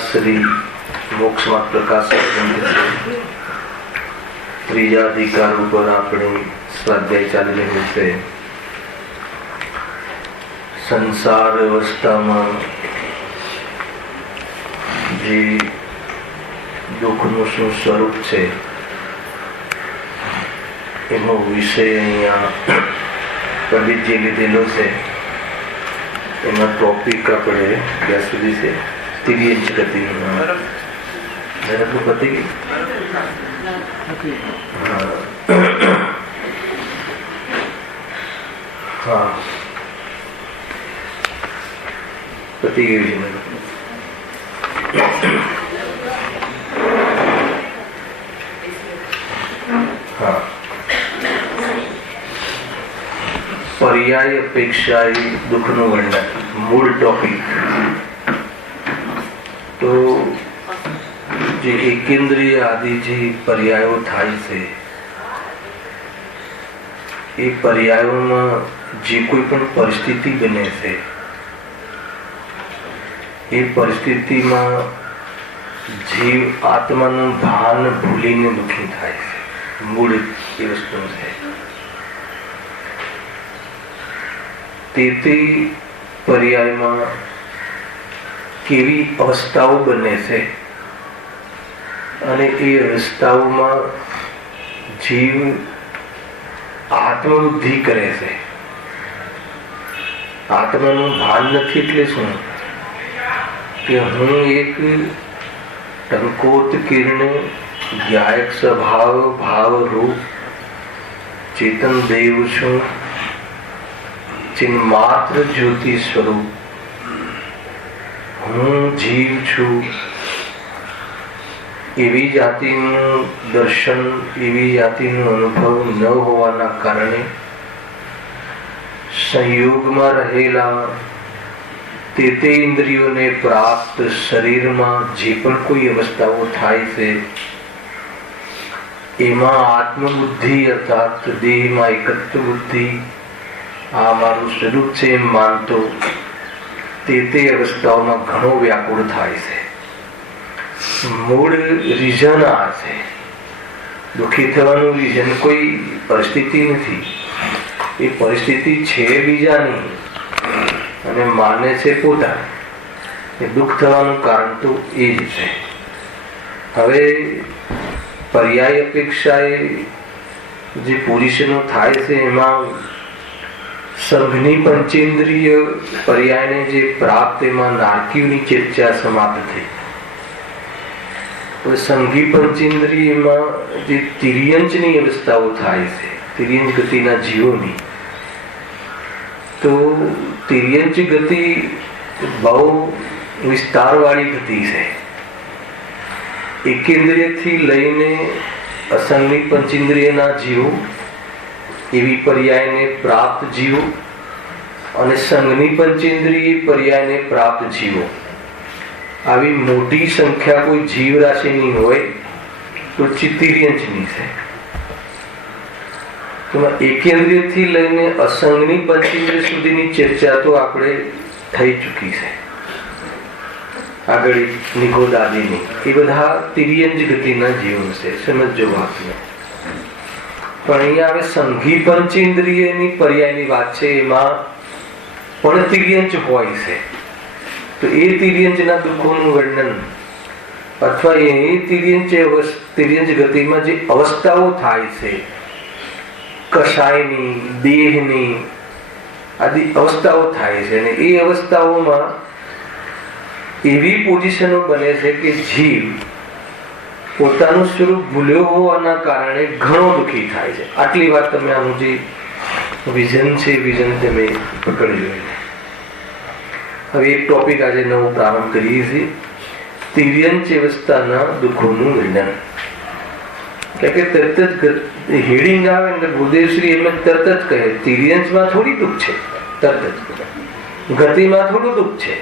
श्री मोक्ष में प्रकाश त्रीजा अधिकार पर अपने स्वाध्याय चाली रही है। संसार अवस्था में जे दुखनु शू स्वरूप है एनो विषय अहींया पंडितजी लीधेलो है। एम टॉपिक अपने क्या सुधी से तिर्यंच गति पति की हाँ पति की हाँ पर्याय अपेक्षा दुख नु वर्णन मूल टॉपिक। तो जे एकेंद्रिय आदि जे पर्यायो थाय छे ए पर्यायो में जे कोई पण परिस्थिति बने छे ए परिस्थिति में जीव आत्मा नु भान भूलीने दुखी थाय छे। मूल ए वस्तु छे। तेती पर्याय में केवी अवस्थाओं बने से अने ए अवस्थाओं में जीव आत्मबुद्धि करे से। आत्मानु भान नहीं એટલે શું કે હું એક ટંકોત કિરણ જ્ઞાયક સ્વભાવ ભાવ રૂપ ચેતન દેવ છું चिन्मात्र ज्योति स्वरूप हूँ जीव छू एवी जातिनु दर्शन एवी जातिनु अनुभव न होवाना कारणे संयोग में रहेला ते इंद्रियों ने प्राप्त शरीर में जे पण कोई अवस्थाओं थाय छे एमा आत्मबुद्धि अर्थात देह में एकत्व बुद्धि आ मारू स्वरूप से मानतो ते अवस्थाओं में घणो व्याकुल थाय छे। मूल रीजन आ छे। दुखी थवानुं रीजन कोई परिस्थिति नहीं। ये परिस्थिति छे बीजानी अने माने छे पोताने। दुख थवानुं कारण तो ए ज छे। हवे पर्याय अपेक्षाए जे पुरुषनो थाय छे एमां संघनी पंचेन्द्रिय पर्याय ने जे प्राप्त एमां नारकीयोनी चर्चा समाप्त थई। तो संघी पंचेन्द्रिय में जे तिर्यंचनी अवस्थाओं थाय छे तिर्यंच गतिना जीवोनी तो तिर्यंच गति बहु विस्तारवाળી गति छे। एकेंद्रिय थी लईने असंघनी पंचेन्द्रियना जीवो एवी पर्याय ने प्राप्त जीवो और संघनी पंचेन्द्रिय पर्याय ने प्राप्त जीवो आवी मोटी संख्या कोई जीव राशि नहीं होय तो तिर्यंचनी है। तो एकेंद्रिय थी लईने असंघनी पंचेन्द्रिय सुधीनी चर्चा तो आपणे थई चूकी है। आगळ निगोद आदिनी ए बधा तिर्यंच गतिना जीवो छे। समझो वातने पण अहींया हवे संघी पंचेन्द्रियनी पर्यायनी वात छे एमां पण तिर्यंच होय छे। तो ए तिर्यंचना दुखोनुं वर्णन अथवा ए तिर्यंच गतिमां जे अवस्थाओं थाय छे कषायनी देहनी आदि अवस्थाओं थाय छे अने ए अवस्थाओमां એવી પોઝિશનો બને છે કે જીવ પોતાનું સ્વરૂપ ભૂલ્યો હોવાના કારણે ઘણો દુઃખી થાય છે. આટલી વાત તમે આનું જે વિઝન છે વિઝન તમે પકડી લો. હવે એક ટોપિક આજે નવો પ્રારંભ કરીએ છીએ, તિર્યંચેવસ્થાના દુઃખોનું વર્ણન. કે તરત જ હેડિંગ આવે ને ગુરુદેવશ્રી એમને તરત જ કહે તિર્યંચમાં થોડી દુઃખ છે, તરત જ ગતિમાં થોડું દુઃખ છે.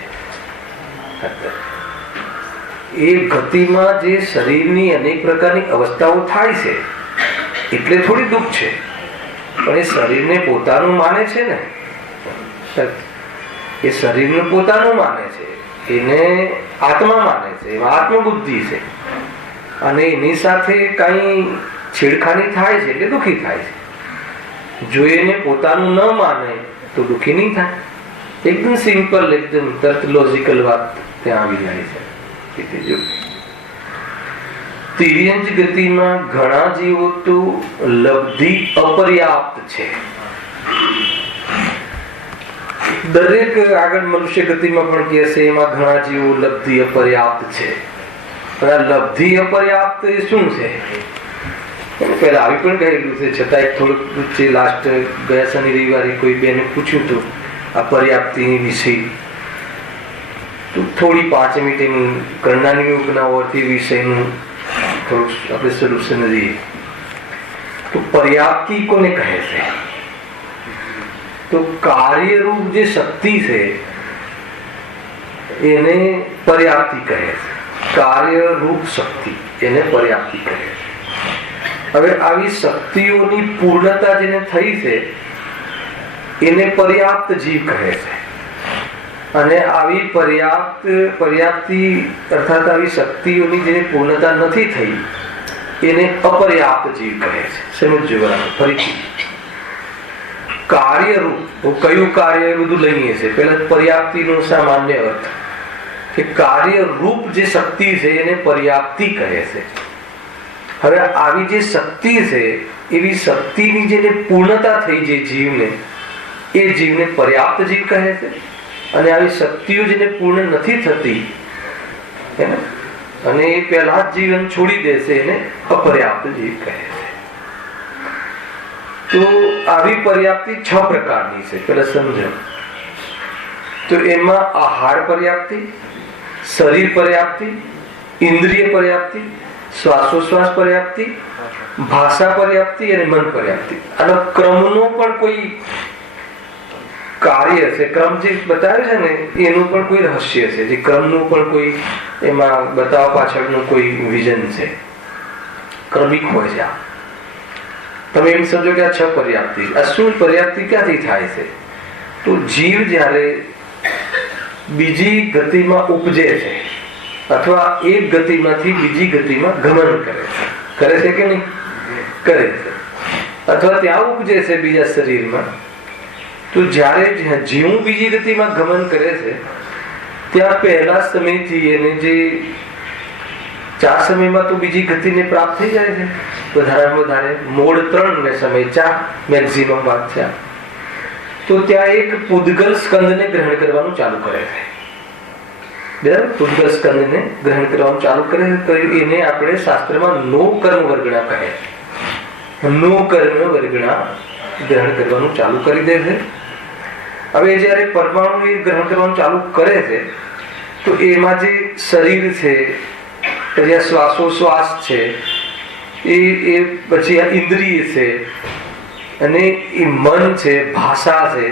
એ ગતિમાં જે શરીરની અનેક પ્રકારની અવસ્થાઓ થાય છે એટલે થોડી દુઃખ છે, પણ એ શરીરને પોતાનું માને છે ને, એ શરીરને પોતાનું માને છે, એને આત્મા માને છે, એમાં આત્મબુદ્ધિ છે, અને એની સાથે કઈ છેડખાની થાય છે એટલે દુઃખી થાય છે. જો એને પોતાનું ન માને તો દુઃખી નહીં થાય. એકદમ સિમ્પલ, એકદમ તર્ક લોજિકલ વાત ત્યાં આવી જાય છે. તિર્યંચ ગતિમાં ઘણા જીવો તો લબ્ધિ અપર્યાપ્ત છે. દરેક આગળ મનુષ્ય ગતિમાં પણ કહે છે એમાં ઘણા જીવો લબ્ધિ અપર્યાપ્ત છે. પણ આ લબ્ધિ અપર્યાપ્ત એ શું છે? પહેલા આવી પણ કહેલું છે, છતાં એક થોડુંક લાસ્ટ ગયા શનિ રવિવારે કોઈ બેને પૂછ્યું હતું અપર્યાપ્તિ વિશે, તો થોડી 5 મિનિટનું કર્ણાની યોગનાઓથી વિષયનું થોડું આપણે સોલ્યુશન લઈએ. તો પર્યાપ્તિ કોને કહે છે? તો કાર્યરૂપ જે શક્તિ છે એને પર્યાપ્તિ કહે છે. કાર્યરૂપ શક્તિ એને પર્યાપ્તિ કહે છે. હવે આવી શક્તિઓની પૂર્ણતા જેને થઈ છે એને પર્યાપ્ત જીવ કહે છે. અને આવી પર્યાપ્તિ અર્થાત આવી શક્તિઓની જેની પૂર્ણતા નથી થઈ એને અપર્યાપ્ત જીવ કહે છે. સમજો બરાબર. ફરીથી કાર્યરૂપ, કયું કાર્ય એ બધું લઈએ છે. પહેલા પર્યાપ્તિનો સામાન્ય અર્થ કે કાર્યરૂપ જે શક્તિ છે એને પર્યાપ્તિ કહે છે. હવે આવી જે શક્તિ છે એવી શક્તિની જેને પૂર્ણતા થઈ જે જીવને, એ જીવને પર્યાપ્ત જીવ કહે છે. અને આવી શક્તિઓ જેને પૂર્ણ નથી થતી અને એ પહેલા જ જીવન છોડી દેશે એને અપર્યાપ્ત જીવ કહે છે. તો આવી પર્યાપ્તિ 6 પ્રકારની છે. પેલા સમજો તો એમાં આહાર પર્યાપ્તિ, શરીર પર્યાપ્તિ, ઇન્દ્રિય પર્યાપ્તિ, શ્વાસોશ્વાસ પર્યાપ્તિ, ભાષા પર્યાપ્તિ અને મન પર્યાપ્તિ. આનો ક્રમનો પણ કોઈ કાર્ય છે, ક્રમ જે બતાવે છે ને એનું પણ કોઈ રહસ્ય છે, જે ક્રમનું પણ કોઈ એમાં બતાવવા પાછળનું કોઈ વિઝન છે, ક્રમિક હોય છે. આ તમે એમ સમજો કે આ 6 પર્યાપ્તિ. આ શું પર્યાપ્તિ ક્યાંથી થાય છે? તો જીવ જ્યારે બીજી ગતિમાં ઉપજે છે અથવા એક ગતિમાંથી બીજી ગતિમાં ગમન કરે છે કે નહીં? કરે છે. અથવા ત્યાં ઉપજે છે બીજા શરીરમાં, તો જ્યારે જીવ બીજી ગતિમાં ગમન કરે છે ત્યાં પહેલા સમયથી એને જે 4 સમયમાં તો બીજી ગતિને પ્રાપ્ત થઈ જાય છે વધારેમાં વધારે, મોડ 3 ને સમય 4 મેક્સિમમ વાત છે. તો ત્યાં એક પૂદગલ સ્કંદને ગ્રહણ કરવાનું ચાલુ કરે છે. બરાબર? પૂદગલ સ્કંદને ગ્રહણ કરવાનું ચાલુ કરે તો એને આપણે શાસ્ત્રમાં નો કર્મ વર્ગણા કહે છે. નો કર્મ વર્ગણા ગ્રહણ કરવાનું ચાલુ કરી દે છે. હવે જયારે પરમાણુ ગ્રહણ કરવાનું ચાલુ કરે છે તો એમાં જે શરીર છે, પછી આ શ્વાસોશ્વાસ છે, એ પછી આ ઇન્દ્રિય છે અને એ મન છે, ભાષા છે,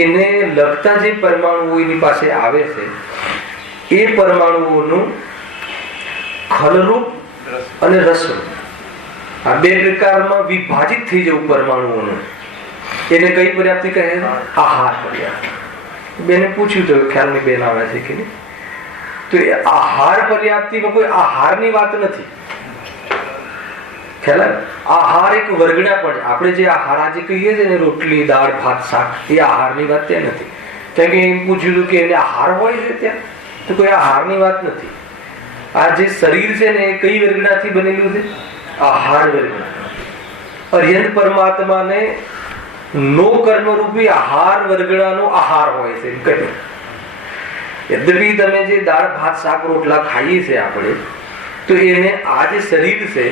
એને લગતા જે પરમાણુઓ એની પાસે આવે છે એ પરમાણુઓનું ખલરૂપ અને રસરૂપ આ 2 પ્રકારમાં વિભાજિત થઈ જવું પરમાણુઓનું, એને કઈ પર્યાપ્તિ કહે? આહાર પર્યાપ્તિ. બેને પૂછ્યું તો ખ્યાલની બેન આવે છે કે નહીં? તો એ આહાર પર્યાપ્તિમાં કોઈ આહારની વાત નથી. ખ્યાલ? આહાર એક વર્ગના પણ, આપણે જે આહાર આજે કહીએ છીએ ને રોટલી, દાળ, ભાત, શાક, એ આહારની વાત ત્યાં નથી. કારણ કે એમ પૂછ્યું હતું કે એને આહાર હોય છે ત્યાં, તો કોઈ આહારની વાત નથી. આ જે શરીર છે ને એ કઈ વર્ગનાથી બનેલું છે? આહાર વર્ગના. અર્યંત પરમાત્માને નો કર્મ રૂપી આહાર વર્ગણાનો આહાર હોય છે એમ કહ્યું. यद्यपि તમે જે દાળ ભાત શાક રોટલા ખાઈએ છે આપણે, તો એને આ જે શરીર છે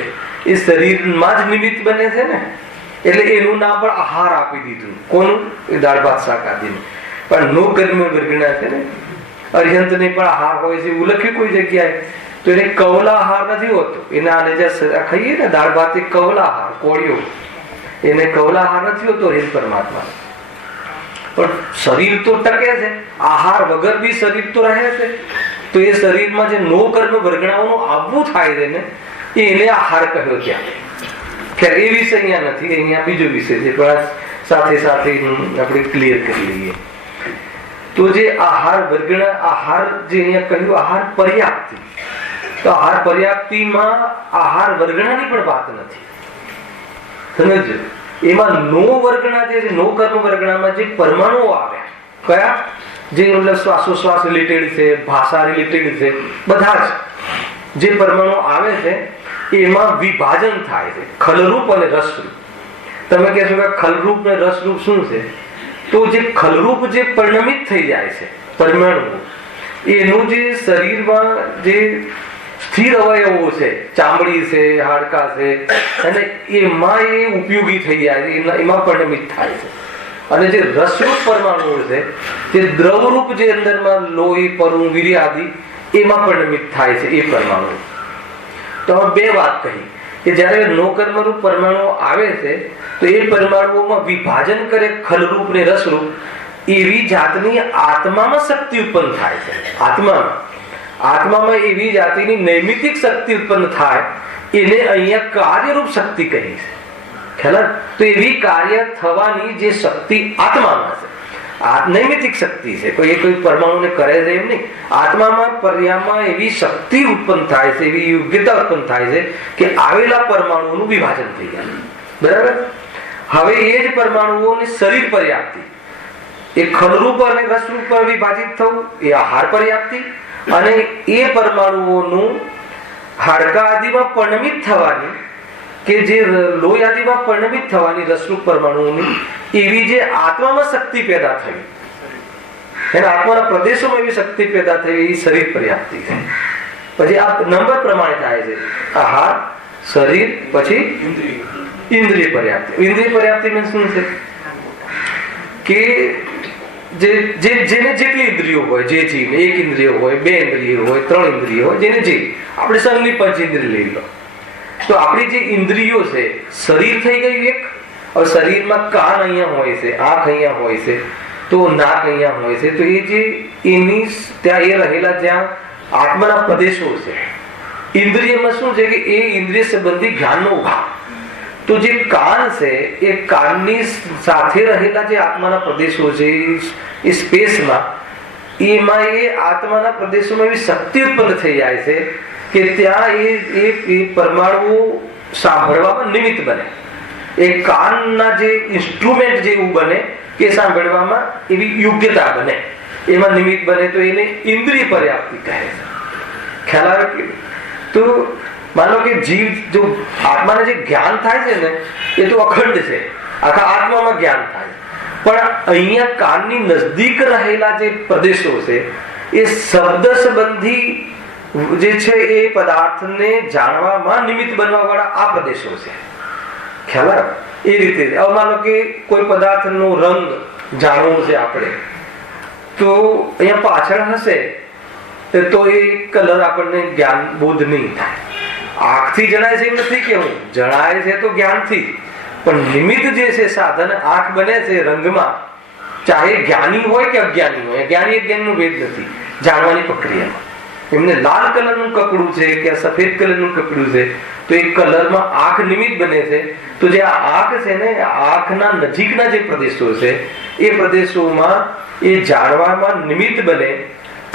એ શરીરમાં જ નિમિત્ત બને છે ને, એટલે એનું નામ પણ આહાર આપી દીધું. કોનું? એ દાળ ભાત શાક આદિનું. પણ નો કર્મ વર્ગણા છે ને, અર્યંતને પણ આહાર હોય છે એવું લખ્યું કોઈ જગ્યાએ, તો એને કવલા આહાર નથી હોતો. એને આને જે ખાઈએ ને દાળ ભાત, એ કવલા આહાર, કોળિયો, એને કવલા આહાર નથી હોતો એ પરમાત્મા. પણ શરીર તો ટકે છે, આહાર વગર બી શરીર તો રહે છે. તો એ શરીરમાં જે નો કર્મ વર્ગણાઓનું આવવું થાય છે ને, એને આહાર કહ્યો ત્યાં. ખેર એ વિષય અહીંયા નથી, અહીંયા બીજો વિષય છે, પણ સાથે સાથે આપણે ક્લિયર કરી લઈએ. તો જે આહાર વર્ગણા, આહાર જે અહીંયા કહ્યું આહાર પર્યાપ્તિ, તો આહાર પર્યાપ્તિમાં આહાર વર્ગણાની પણ વાત નથી. સમજો, એમાં નો વર્ગણા જે નો કર્મ વર્ગણામાં જે પરમાણુઓ આવ્યા, કયા? જે મતલબ શ્વાસોશ્વાસ રિલેટેડ છે, ભાષા રિલેટેડ છે, બધા જ જે પરમાણુ આવે છે એમાં વિભાજન થાય છે, ખલરૂપ અને રસરૂપ. તમે કહેશો કે ખલરૂપ અને રસરૂપ શું છે? તો જે ખલરૂપ જે પરિણમિત થઈ જાય છે પરમાણુ, એનું જે શરીરમાં જે સ્થિર અવયવો છે, ચામડી છે, હાડકા છે, અને એમાં એ ઉપયોગી થઈ જાય છે, એમાં પરિણમિત થાય છે. અને જે રસરૂપ પરમાણુઓ છે, જે દ્રવરૂપ જે અંદરમાં લોહી, પરુ, વીર્ય આદિ, એમાં પરિણમિત થાય છે એ પરમાણુ. તો બે વાત કહી કે જ્યારે નો કર્મરૂપ પરમાણુ આવે છે તો એ પરમાણુઓમાં વિભાજન કરે ખલરૂપ ને રસરૂપ, એવી જાતની આત્મામાં શક્તિ ઉત્પન્ન થાય છે. આત્મામાં એવી જાતિની નૈમિતિક શક્તિ ઉત્પન્ન થાય, એને અહીંયા કાર્યરૂપ શક્તિ કહી છે. ખ્યાલ? તો એવી કાર્ય થવાની જે શક્તિ આત્મામાં છે, નૈમિતિક શક્તિ છે, કોઈ પરમાણુને કરે છે એમ નહીં. આત્મામાં પર્યામાં એવી શક્તિ ઉત્પન્ન થાય છે, એવી યોગ્યતા ઉત્પન્ન થાય છે કે આવેલા પરમાણુઓનું વિભાજન થઈ જાય. બરાબર? હવે એ જ પરમાણુઓને શરીર પર્યાપ્તિ, એ ખલરૂપ અને રસરૂપ પર વિભાજિત થવું એ આહાર પર્યાપ્તિ, અને એ પરમાણુઓનું હાડકા આદિમાં પરિણમિત થવાની, કે જે લોહી આદિમાં પરિણમિત થવાની રસરૂપ પરમાણુઓની એવી જે આત્મામાં શક્તિ પેદા થઈ, એના આત્માના પ્રદેશોમાં એવી શક્તિ પેદા થઈ, એ શરીર પર્યાપ્તિ છે. પછી આ નંબર પ્રમાણે થાય છે: આહાર, શરીર, પછી ઇન્દ્રિય પર્યાપ્તિ. ઇન્દ્રિય પર્યાપ્તિ મીન્સ શું છે? કે જેને જેટલી ઇન્દ્રિયો હોય, જે જીવ, એક ઇન્દ્રિય હોય, બે ઇન્દ્રિય હોય, ત્રણ ઇન્દ્રિય હોય, જેને જે આપણે સંઘની પંચ ઇન્દ્રિય લઈ લો, તો આપણી જે ઇન્દ્રિયો છે, શરીર થઈ ગયું એક. હવે શરીરમાં કાન અહીંયા હોય છે, આંખ અહીંયા હોય છે, તો નાક અહીંયા હોય છે, તો એ જે એની ત્યાં એ રહેલા જ્યાં આત્માના પ્રદેશો છે, ઇન્દ્રિયમાં શું છે કે એ ઇન્દ્રિય સંબંધી જ્ઞાનનો ભાગ. તો જે કાન છે, એ કાનની સાથે રહેલા જે આત્માના પ્રદેશો છે, એ સ્પેસમાં, એમાં એ આત્માના પ્રદેશોમાં એવી શક્તિ ઉત્પન્ન થઈ જાય છે કે ત્યાં એ પરમાણુઓ સાંભળવામાં નિમિત્ત બને. એ કાનના જે ઇન્સ્ટ્રુમેન્ટ જેવું બને કે સાંભળવામાં એવી યોગ્યતા બને, એમાં નિમિત્ત બને, તો એને ઇન્દ્રિય પર્યાપ્તિ કહે છે. ખ્યાલ આવે કે? તો માનો કે જીવ, જો આત્માને જે જ્ઞાન થાય છે ને, એ તો અખંડ છે, આખા આત્મામાં જ્ઞાન થાય. પણ અહીંયા કાનની નજદીક રહેલા જે પ્રદેશો છે, એ શબ્દ સંબંધી જે છે એ પદાર્થને જાણવામાં નિમિત્ત બનવા વાળા આ પ્રદેશો છે. ખ્યાલ આવે? એ રીતે હવે માનો કે કોઈ પદાર્થનો રંગ જાણવો છે આપણે, તો અહીંયા પાછળ હશે તો એ કલર આપણને જ્ઞાન બોધ નહીં થાય. આંખથી જણાય છે એમ નથી કેવું, જણાય છે તો જ્ઞાનથી, પણ નિમિત્ત જે છે સાધન આંખ બને છે રંગમાં, ચાહે જ્ઞાની હોય કે અજ્ઞાની હોય. જ્ઞાની અજ્ઞાનનો ભેદ નથી જાણવાની પ્રક્રિયામાં. એમને લાલ કલરનું કપડું છે કે સફેદ કલરનું કપડું છે, તો એ કલરમાં આંખ નિમિત્ત બને છે. તો જે આ આંખ છે ને, આંખના નજીકના જે પ્રદેશો છે, એ પ્રદેશોમાં એ જાણવામાં નિમિત્ત બને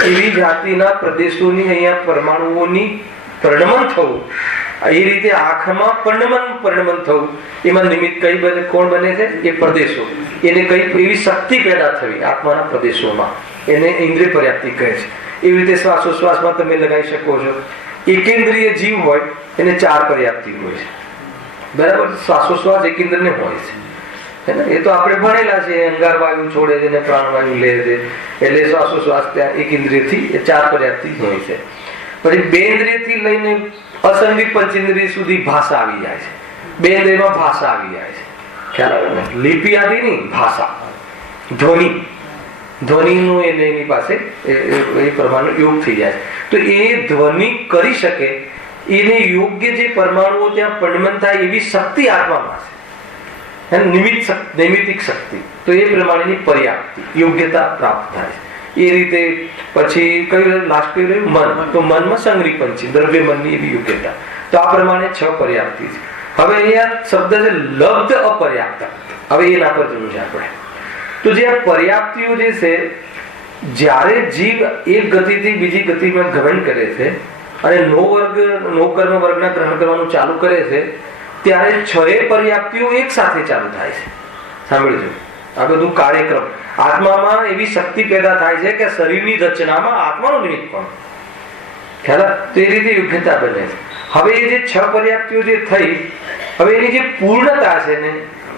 એવી જાતિના પ્રદેશોની અહીંયા પરમાણુઓની પરિણમન થવું, એ રીતે આંખમાં પરિણમન થવું, એમાં નિમિત્ત કઈ બને, કોણ બને છે? એ પ્રદેશો. એને કઈ એવી શક્તિ પેદા થવી આત્માના પ્રદેશોમાં, એને ઇન્દ્રિય પર્યાપ્તિ કહે છે. એવી રીતે શ્વાસોશ્વાસમાં તમે લગાવી શકો છો. એકેન્દ્રિય જીવ હોય એને ચાર પર્યાપ્તિ હોય છે. બરાબર? શ્વાસોશ્વાસ એકેન્દ્રને હોય છે. હે ને? એ તો આપણે ભણેલા છે, અંગાર વાયુ છોડે છે ને પ્રાણવાયુ લે છે, એટલે શ્વાસોશ્વાસ ત્યાં એક ઇન્દ્રિયથી એ 4 પર્યાપ્તિ જ હોય છે. પછી 2 ઇન્દ્રિયથી લઈને અસંગી પંચેન્દ્રિય સુધી ભાષા આવી જાય છે. 2 ઇન્દ્રિયમાં ભાષા આવી જાય છે, ખ્યાલ આવે ને? લિપિ આદિ નહીં, ભાષા, ધ્વનિનું એની પાસે એ પ્રમાણે યોગ થઈ જાય. તો એ ધ્વનિ કરી શકે એને યોગ્ય જે પરમાણુઓ ત્યાં પરિણમન થાય એવી શક્તિ આત્મામાં છે, નૈમિતિક શક્તિ. તો એ પ્રમાણેની પર્યાપ્તિ યોગ્યતા પ્રાપ્ત થાય છે. એ રીતે પછી કયું લાસ્ટ કયું રહ્યું? મન. તો મનમાં સંગ્રહી પંચી દ્રવ્ય મનની એવી યોગ્યતા. તો આ પ્રમાણે 6 પર્યાપ્તિ છે. હવે અહીંયા શબ્દ છે લબ્ધ અપર્યાપ્ત. હવે એના પર જોયું છે આપણે. તો જે આ પર્યાપ્તિઓ જે છે, જ્યારે જીવ એક ગતિથી બીજી ગતિમાં ગમન કરે છે અને નો કર્મ વર્ગના ગ્રહણ કરવાનું ચાલુ કરે છે, ત્યારે 6 પર્યાપ્તિઓ એક સાથે ચાલુ થાય છે. સાંભળજો, આ બધું કાર્યક્રમ આત્મામાં એવી શક્તિ પેદા થાય છે કે શરીરની રચનામાં આત્માનું નિમિત્ત પણ ખ્યાલ. તો એ રીતે યોગ્યતા બને છે. હવે એ જે 6 પર્યાપ્તિઓ જે થઈ, હવે એની જે પૂર્ણતા છે ને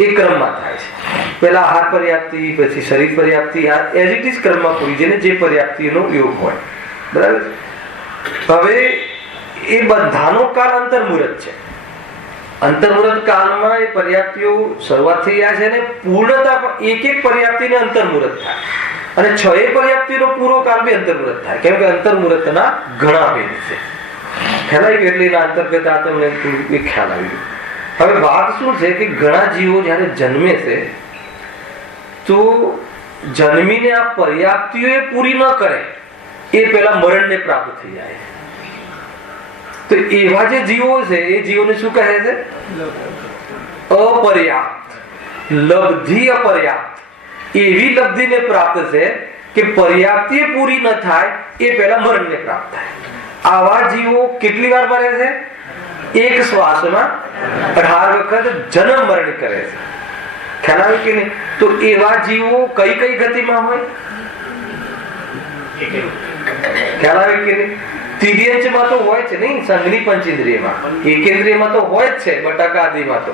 એ ક્રમમાં થાય છે. પેલા આહાર પર્યાપ્તિ, પછી શરીર પર્યાપ્તિ, આ એઝ ઇટ ઇઝ ક્રમમાં પૂરી, જેને જે પર્યાપ્તિનો યોગ હોય, બરાબર. હવે એ બધાનો કાળ અંતર્મુહૂર્ત છે. અંતર્મુહૂર્ત કાળમાં એ પર્યાપ્તિઓ શરૂઆત થઈ જાય છે અને પૂર્ણતા એક પર્યાપ્તિને અંતર્મુહૂર્ત થાય, અને 6 પર્યાપ્તિનો પૂરો કાળ બી અંતર્મુહૂર્ત થાય. કેમ કે અંતર્મુહૂર્તના ઘણા ભેદ છે, ખ્યાલ આવી ગયો. એટલે એના અંતર્ગત આ તમને એક ખ્યાલ આવી ગયો. હવે વાત શું છે કે ઘણા જીવો જયારે જન્મે છે તો જન્મીને આ પર્યાપ્તિઓ એ પૂરી ન કરે એ પેલા મરણને પ્રાપ્ત થઈ જાય. તો એવા જે જીવો છે એ જીવોને શું કહે છે? અપર્યાપ્ત, લબ્ધિ અપર્યાપ્ત. એવી લબ્ધિને પ્રાપ્ત છે કે પર્યાપ્તિ પૂરી ન થાય એ પેલા મરણને પ્રાપ્ત થાય. આવા જીવો કેટલી વાર મરે છે? એક શ્વાસમાં 18 વખત જન્મ મરણ કરે છે. ખ્યાલ આવે કે નહીં? તો એવા જીવો કઈ કઈ ગતિમાં હોય? ખ્યાલ આવે કે નહીં? તિર્યંચમાં તો હોય છે નહીં, સંઘની પંચેન્દ્રિયમાં, એકેન્દ્રિયમાં તો હોય જ છે, બટાકા આદિમાં તો.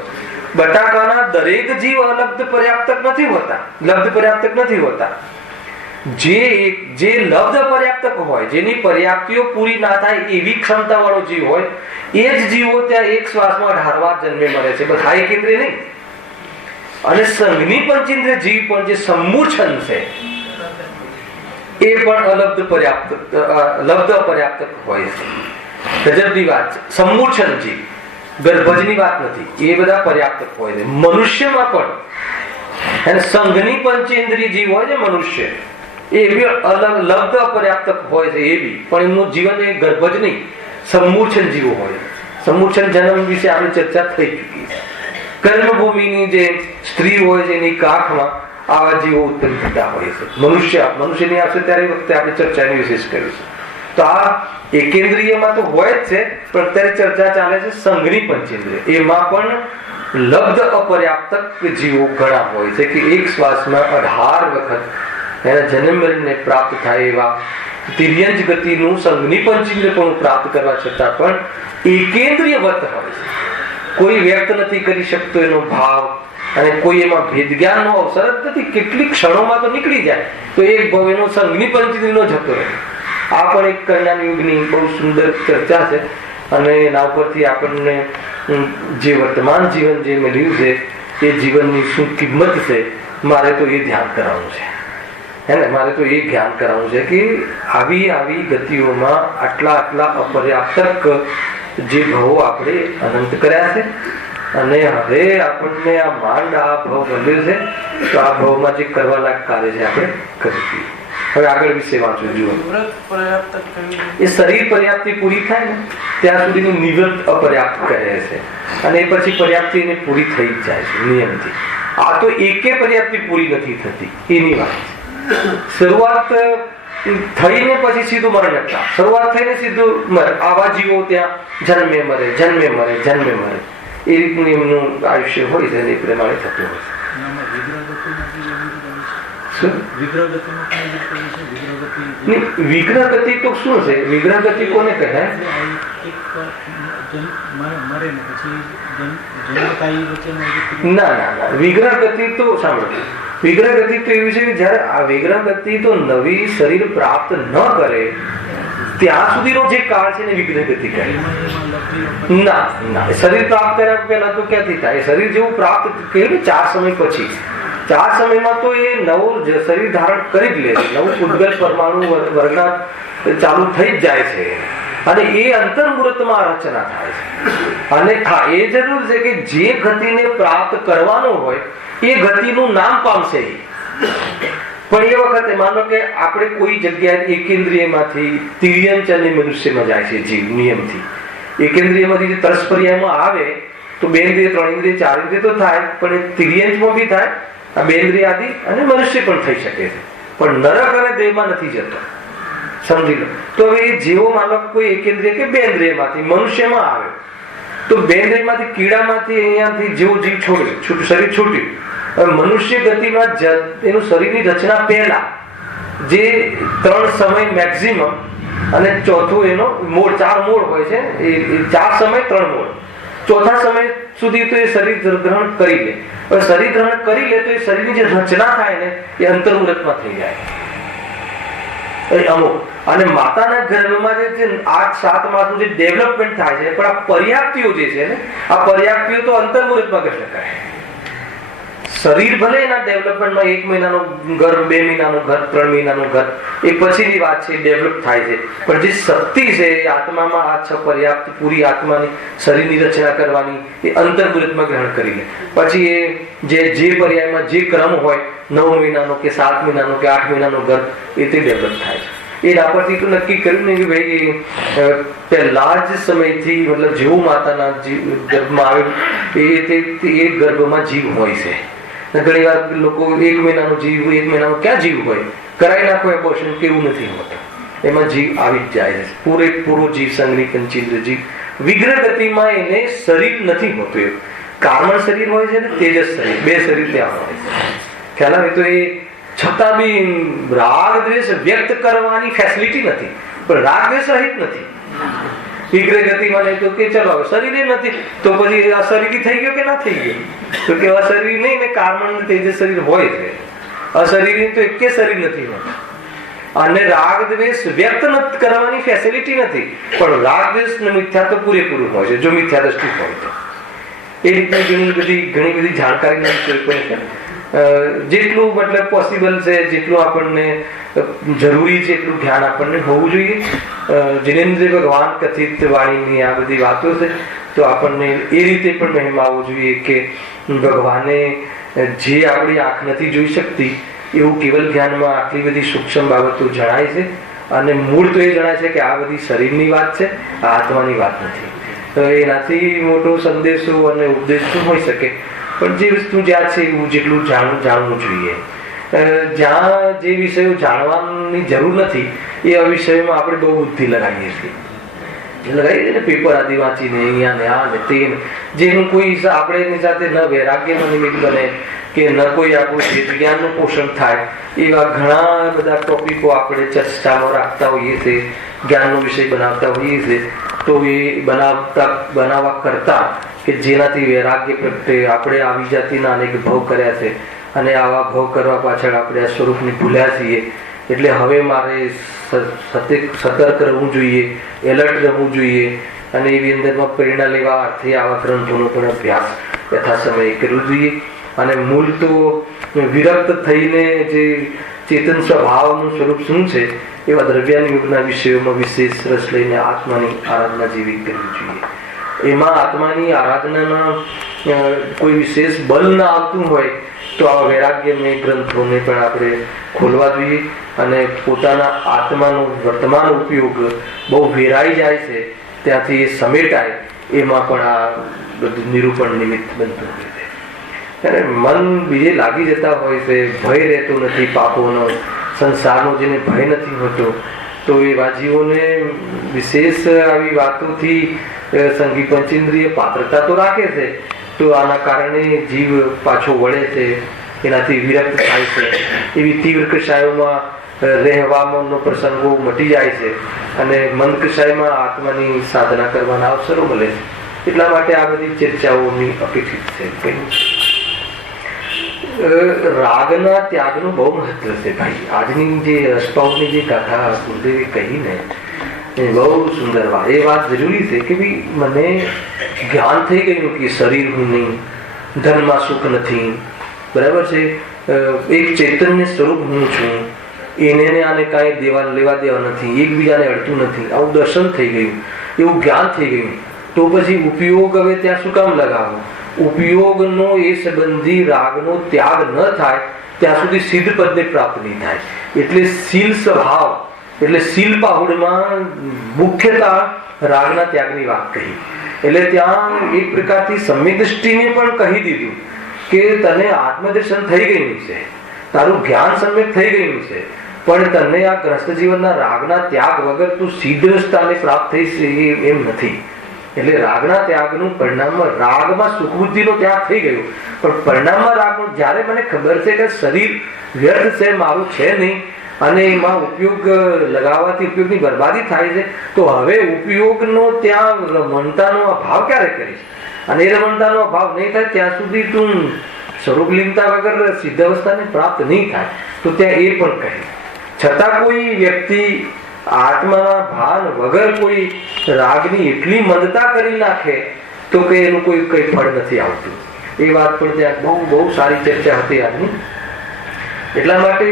બટાકાના દરેક જીવ અલબ્ધ પર્યાપ્તક નથી હોતા, લબ્ધ પર્યાપ્તક નથી હોતા. જે લબ્ધ પર્યાપ્તક હોય, જેની પર્યાપ્તિઓ પૂરી ના થાય એવી ક્ષમતા વાળો જીવ હોય, એ જ જીવો ત્યાં એક શ્વાસમાં 18 વાર જન્મે મરે છે. બધા એકેન્દ્રિય નહીં. અને સંઘની પંચેન્દ્રિય જીવ પણ જે સમૂર્છન છે એ પણ અલબ્ધ પર્યાપ્ત, લબ્ધ અપર્યાપ્તક હોય છે. ગજબની વાત છે. સમૂર્છન જીવ, ગર્ભજની વાત નથી, એ બધા પર્યાપ્તક હોય છે. મનુષ્યમાં પણ અને સંઘની પંચેન્દ્રિય જીવ હોય છે મનુષ્ય, એ બી અલગ લબ્ધ અપર્યાપ્તક હોય છે. એ બી પણ એમનું જીવન એ ગર્ભજ નહીં, સમૂર્છન જીવો હોય. સમૂર્છન જન્મ વિશે આપણી ચર્ચા થઈ ચૂકી છે. કર્મભૂમિની જે સ્ત્રી હોય છે એની કાખમાં આવા જીવો ઉત્પન્ન થતા હોય છે. મનુષ્યની આવશે ત્યારે વખતે આપણે ચર્ચાની વિશેષ કરીશું. તો આ એકેન્દ્રિયમાં તો હોય જ છે, પણ અત્યારે ચર્ચા ચાલે છે સંઘની પંચેન્દ્રિય. એમાં પણ લબ્ધ અપર્યાપ્તક જીવો ઘણા હોય છે કે એક શ્વાસમાં 18 વખત એના જન્મ મરણને પ્રાપ્ત થાય એવા તિર્યંજ ગતિનું સંઘની પંચેન્દ્રિય પણ પ્રાપ્ત કરવા છતાં પણ એકેન્દ્રિય વર્ત હોય છે. કોઈ વ્યક્ત નથી કરી શકતો એનો ભાવ, અને કોઈ એમાં ભેદ જ્ઞાનનો અવસર જ નથી. કેટલીક ક્ષણોમાં તો નીકળી જાય તો એક ભાવ એનો સંઘની પંચેન્દ્રિયનો જતો રહે. આ પણ એક કલ્યાણ યુગની બહુ સુંદર ચર્ચા છે, અને એના ઉપરથી આપણને જે વર્તમાન જીવન જે મળ્યું છે એ જીવનની શું કિંમત છે, મારે તો એ ધ્યાન કરાવવું છે. હે ને? મારે તો એ ધ્યાન કરાવવું છે કે આવી ગતિઓમાં આટલા અપર્યાપ્તક જે ભાવો આપણે અનંત કર્યા છે, અને હવે આપણને આ માંડ આ ભાવ મળ્યો છે, તો આ ભાવમાં જે કરવા લાયક કાર્ય છે આપણે કરીશું. હવે આગળ વિશે વાંચો. જુઓ, એ શરીર પર્યાપ્તિ પૂરી થાય ને ત્યાં સુધીનું નિવૃત્ત અપર્યાપ્ત કહે છે, અને એ પછી પર્યાપ્તિ એને પૂરી થઈ જ જાય છે નિયમથી. આ તો એકે પર્યાપ્તિ પૂરી નથી થતી એની વાત છે. શરૂઆત થઈને પછી સીધું મરણ હતા, શરૂઆત થઈને સીધું મરે. આવા જીવો ત્યાં જન્મે મરે એ રીતનું એમનું આયુષ્ય હોય છે, એ પ્રમાણે થતું હોય છે. વિગ્રહ ગતિ તો શું છે? વિગ્રહ ગતિ કોને કહેવાય? ના ના ના, વિગ્રહ ગતિ તો સાંભળો, વિગ્રહ ગતિ તો એવી છે કે જયારે આ વિગ્રહ ગતિ તો નવી શરીર પ્રાપ્ત ન કરે ત્યાં સુધીનો જે કાળ છે ને વિગ્રહ ગતિ કહે. ના ના, શરીર પ્રાપ્ત કર્યા પહેલા તો ક્યાંથી થાય? શરીર જેવું પ્રાપ્ત કહ્યું ને 4 સમય પછી, 4 સમયમાં તો એ નવો શરીર ધારણ કરી જ લે છે, નવું ઉદ્ગલ પરમાણુ વર્ગના ચાલુ થઈ જ જાય છે અને એ અંતર્મુહૂર્તમાં રચના થાય છે. અને હા, એ જરૂર છે કે જે ગતિને પ્રાપ્ત કરવાનો હોય એ ગતિનું નામ પામશે. પણ એ વખતે માનો કે આપણે કોઈ જગ્યાએ એકેન્દ્રિયમાંથી તિર્યંચની મનુષ્યમાં જાય છે જીવ નિયમથી, એકેન્દ્રિયમાંથી જે તરસ્પર્યાયમાં આવે તો 2 ઇન્દ્રિય 3 ઇન્દ્રિય 4 ઇન્દ્રિય તો થાય, પણ એ તિર્યંચમાં બી થાય, આ 2 ઇન્દ્રિય આદિ અને મનુષ્ય પણ થઈ શકે છે, પણ નરક અને દેહમાં નથી જતો. સમજી લો. તો હવે એ જેવો માનો કોઈ એકેન્દ્રિય કે 2 ઇન્દ્રિયમાંથી મનુષ્યમાં આવે તો 2 ઇન્દ્રિયમાંથી કીડામાંથી અહીંયાથી જેવો જીવ છોડ્યો, શરીર છૂટ્યું. હવે મનુષ્ય ગતિમાં એનું શરીરની રચના પહેલા જે 3 સમય મેક્સિમમ અને ચોથું એનો મોડ, 4 મોડ હોય છે, એ 4 સમય 3 મોડ, ચોથા સમય સુધી તો એ શરીર ગ્રહણ કરી લે. હવે શરીર ગ્રહણ કરી લે તો એ શરીરની જે રચના થાય ને એ અંતર્મુહૂર્તમાં થઈ જાય અમુક. અને માતાના ગર્ભમાં જે 8-7 માસનું જે ડેવલપમેન્ટ થાય છે, પણ આ પર્યાપ્તિઓ જે છે ને, આ પર્યાપ્તિઓ તો અંતર્મુહૂર્તમાં કરી શકાય. શરીર ભલે એના ડેવલપમેન્ટમાં 1 મહિનાનું ગર્ભ, 2 મહિનાનું ગર્ભ, 3 મહિનાનું ગર્ભ, એ પછીની વાત છે, ડેવલપ થાય છે. પણ જે શક્તિ છે એ આત્મામાં આ પર્યાપ્ત પૂરી આત્માની શરીરની રચના કરવાની એ અંતર્મુહૂર્તમાં ગ્રહણ કરી લે. પછી એ જે પર્યાયમાં જે ક્રમ હોય 9 મહિનાનો કે 7 મહિનાનો કે 8 મહિનાનો ગર્ભ એ તે ડેવલપ થાય છે. એ પરથી તો નક્કી કર્યું ને કે ભાઈ પહેલા જ સમયથી મતલબ જેવું માતાના ગર્ભમાં આવે એ ગર્ભમાં જીવ હોય છે. ઘણી વાર લોકો 1 મહિનાનો જીવ, 1 મહિનાનો ક્યાં જીવ હોય, કરાવી નાખો એબોર્શન, કેવું નથી હોતું, એમાં જીવ આવી જ જાય છે. પૂરેપૂરો જીવ સંગ્રહ પંચેન્દ્ર જીવ. વિગ્રહ ગતિમાં એને શરીર નથી હોતું, એવું કાર્બન શરીર હોય છે ને તેજસ શરીર, 2 શરીર ત્યાં હોય છે. ખ્યાલ આવે તો એ છતાં બી રાગ દ્વેષ વ્યક્ત કરવાની ફેસિલિટી નથી, પણ રાગ દ્વેષ રહિત નથી વિગ્રહ ગતિમાં. નહીં તો કે ચલો શરીર નથી તો પછી અશરીરી થઈ ગયો કે ના થઈ ગયો? તો કે અશરીર નહીં ને કાર્બન તેજસ શરીર હોય છે, અશરીરી તો એકે શરીર નથી હોતું. અને રાગ દ્વેષ વ્યક્ત કરવાની ફેસિલિટી નથી, પણ રાગ દ્વેષ મિથ્યા તો પૂરેપૂરું હોય છે જો મિથ્યા દ્રષ્ટિ હોય તો. એ રીતની ઘણી બધી જાણકારીના વિષય છે. જેટલું મતલબ પોસિબલ છે, જેટલું આપણને જરૂરી છે એટલું ધ્યાન આપણને હોવું જોઈએ. જિનેન્દ્ર ભગવાન કથિત વાણીની આ બધી વાતો છે, તો આપણને એ રીતે પણ મહિમા આવવો જોઈએ કે ભગવાને જે આપણી આંખ નથી જોઈ શકતી એવું કેવલ જ્ઞાનમાં આટલી બધી સૂક્ષ્મ બાબતો જણાય છે. અને મૂળ તો એ જણાય છે કે આ બધી શરીરની વાત છે, આ આત્માની વાત નથી. તો એનાથી મોટો સંદેશો અને ઉપદેશ શું હોઈ શકે? પણ જે વસ્તુ જ્યાં છે એવું જેટલું જાણવું જોઈએ. જ્યાં જે વિષયો જાણવાની જરૂર નથી એ વિષયોમાં આપણે બહુ બુદ્ધિ લગાવીએ છીએ. લગાવીએ ને પેપર આદિ વાંચીને અહીંયા ને આ ને તે, જેનું કોઈ આપણે એની સાથે ન વૈરાગ્યનો નિમિત્ત બને કે ન કોઈ આપણું જ્ઞાનનું પોષણ થાય, એવા ઘણા બધા ટોપિકો આપણે ચર્ચામાં રાખતા હોઈએ છીએ, જ્ઞાનનો વિષય બનાવતા હોઈએ છીએ. તો એ બનાવવા કરતા કે જેનાથી વૈરાગ્ય પ્રત્યે આપણે આવી જાતિના અનેક ભાવ કર્યા છે અને આવા ભાવ કરવા પાછળ આપણે આ સ્વરૂપને ભૂલ્યા છીએ. એટલે હવે મારે સતર્ક રહેવું જોઈએ, એલર્ટ રહેવું જોઈએ અને એવી અંદરમાં પ્રેરણા લેવા અર્થે આવા ગ્રંથોનો પણ અભ્યાસ યથા સમયે કરવો જોઈએ. અને મૂળ તો વિરક્ત થઈને જે ચેતન સ્વભાવનું સ્વરૂપ શું છે એવા દ્રવ્યાની યુગના વિષયોમાં વિશેષ રસ લઈને આત્માની આરાધના જેવી કરવી જોઈએ. એમાં આત્માની આરાધનાના કોઈ વિશેષ બલ ના આવતું હોય તો આવા વૈરાગ્યમય ગ્રંથોને પણ આપણે ખોલવા જોઈએ. અને પોતાના આત્માનો વર્તમાન ઉપયોગ બહુ વેરાઈ જાય છે ત્યાંથી એ સમેટાય એમાં પણ આ બધું નિરૂપણ નિમિત્ત બનતું હોય છે. અને મન બીજે લાગી જતા હોય છે, ભય રહેતો નથી પાપોનો, સંસારનો જેને ભય નથી હોતો, તો એવા જીવોને વિશેષ આવી વાતોથી સંગી પંચેન્દ્રિય પાત્રતા તો રાખે છે, તો આના કારણે જીવ પાછો વળે છે, એનાથી વિરક્ત થાય છે. એવી તીવ્ર કષાયોમાં રહેવાનો પ્રસંગો મટી જાય છે અને મનકશાઈમાં આત્માની સાધના કરવાના અવસરો મળે છે. એટલા માટે આ બધી ચર્ચાઓની અપેક્ષિત છે. રાગના ત્યાગનું બહુ મહત્વ છે ભાઈ. આજની જે અષ્ટાવની જે ગાથા ગુરુદેવે કહીને એ બહુ સુંદર વાત. એ વાત જરૂરી છે કે ભાઈ મને જ્ઞાન થઈ ગયું કે શરીર હું નહીં, ધનમાં સુખ નથી, બરાબર છે, એક ચૈતન્ય સ્વરૂપ હું છું, એને આને કાંઈ લેવા દેવા નથી, એકબીજાને અડતું નથી, આવું દર્શન થઈ ગયું, એવું જ્ઞાન થઈ ગયું. તો પછી ઉપયોગ હવે ત્યાં શું કામ લગાવો? ઉપયોગનો એ સંબંધી રાગનો ત્યાગ ન થાય ત્યાં સુધી સિદ્ધ પદને પ્રાપ્ત નહીં થાય. એટલે શીલ સ્વભાવ એટલે શીલ પાહુડમાં મુખ્યતા રાગના ત્યાગની વાત કહી. એટલે ત્યાં એક પ્રકારથી સમ્યક દૃષ્ટિને પણ કહી દીધું કે તને આત્મદર્શન થઈ ગયું છે, તારું જ્ઞાન સમ્યક થઈ ગયું છે, પણ તને આ ગ્રસ્ત જીવનના રાગના ત્યાગ વગર તું સિદ્ધ સ્થાને પ્રાપ્ત થઈશ એમ નથી. એટલે રાગના ત્યાગનું પરિણામમાં રાગમાં સુખબુદ્ધિનો ત્યાગ થઈ ગયો, પણ પરિણામમાં રાગનું જ્યારે મને ખબર છે કે શરીર વ્યર્થ છે, મારું છે નહીં, અને એમાં ઉપયોગ લગાવવાથી ઉપયોગની બરબાદી થાય છે, તો હવે ઉપયોગનો ત્યાં રમણતાનો અભાવ ક્યારે કરીશ? અને એ રમણતાનો અભાવ નહીં થાય ત્યાં સુધી તું સ્વરૂપ લીનતા વગર સિદ્ધ અવસ્થાને પ્રાપ્ત નહીં થાય. તો ત્યાં એ પણ કહે. છતાં કોઈ વ્યક્તિ આત્માના ભાન વગર કોઈ રાગની એટલી મંદતા કરી નાખે તો કે એનું કોઈ કઈ ફળ નથી આવતું. એ વાત પણ ત્યાં બહુ બહુ સારી ચર્ચા હતી આજની. એટલા માટે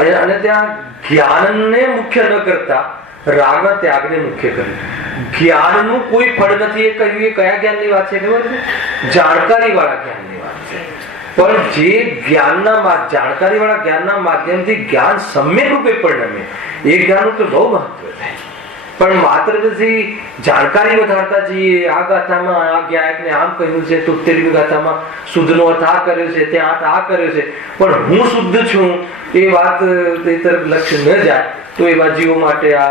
અને ત્યાં જ્ઞાનને મુખ્ય ન કરતા રાગના ત્યાગને મુખ્ય કર્યું. જ્ઞાનનું કોઈ ફળ નથી એ કહ્યું. એ કયા જ્ઞાનની વાત છે ખબર છે? જાણકારી વાળા જ્ઞાનની વાત છે. પણ જે જાણકારી વાળા જ્ઞાનના માધ્યમથી જ્ઞાન સમ્યક રૂપે પરિણમે એ જ્ઞાનનું તો બહુ મહત્વ છે. પણ માત્ર પછી જાણકારી વધારતા જઈએ, આ ગાથામાં આ જ્ઞાયકને આમ કહ્યું છે, 73મી ગાથામાં શુદ્ધનો અર્થ આ કર્યો છે, ત્યાં આ કર્યો છે, પણ હું શુદ્ધ છું એ વાત એ તરફ લક્ષ્ય ન જાય તો એવા જીવો માટે આ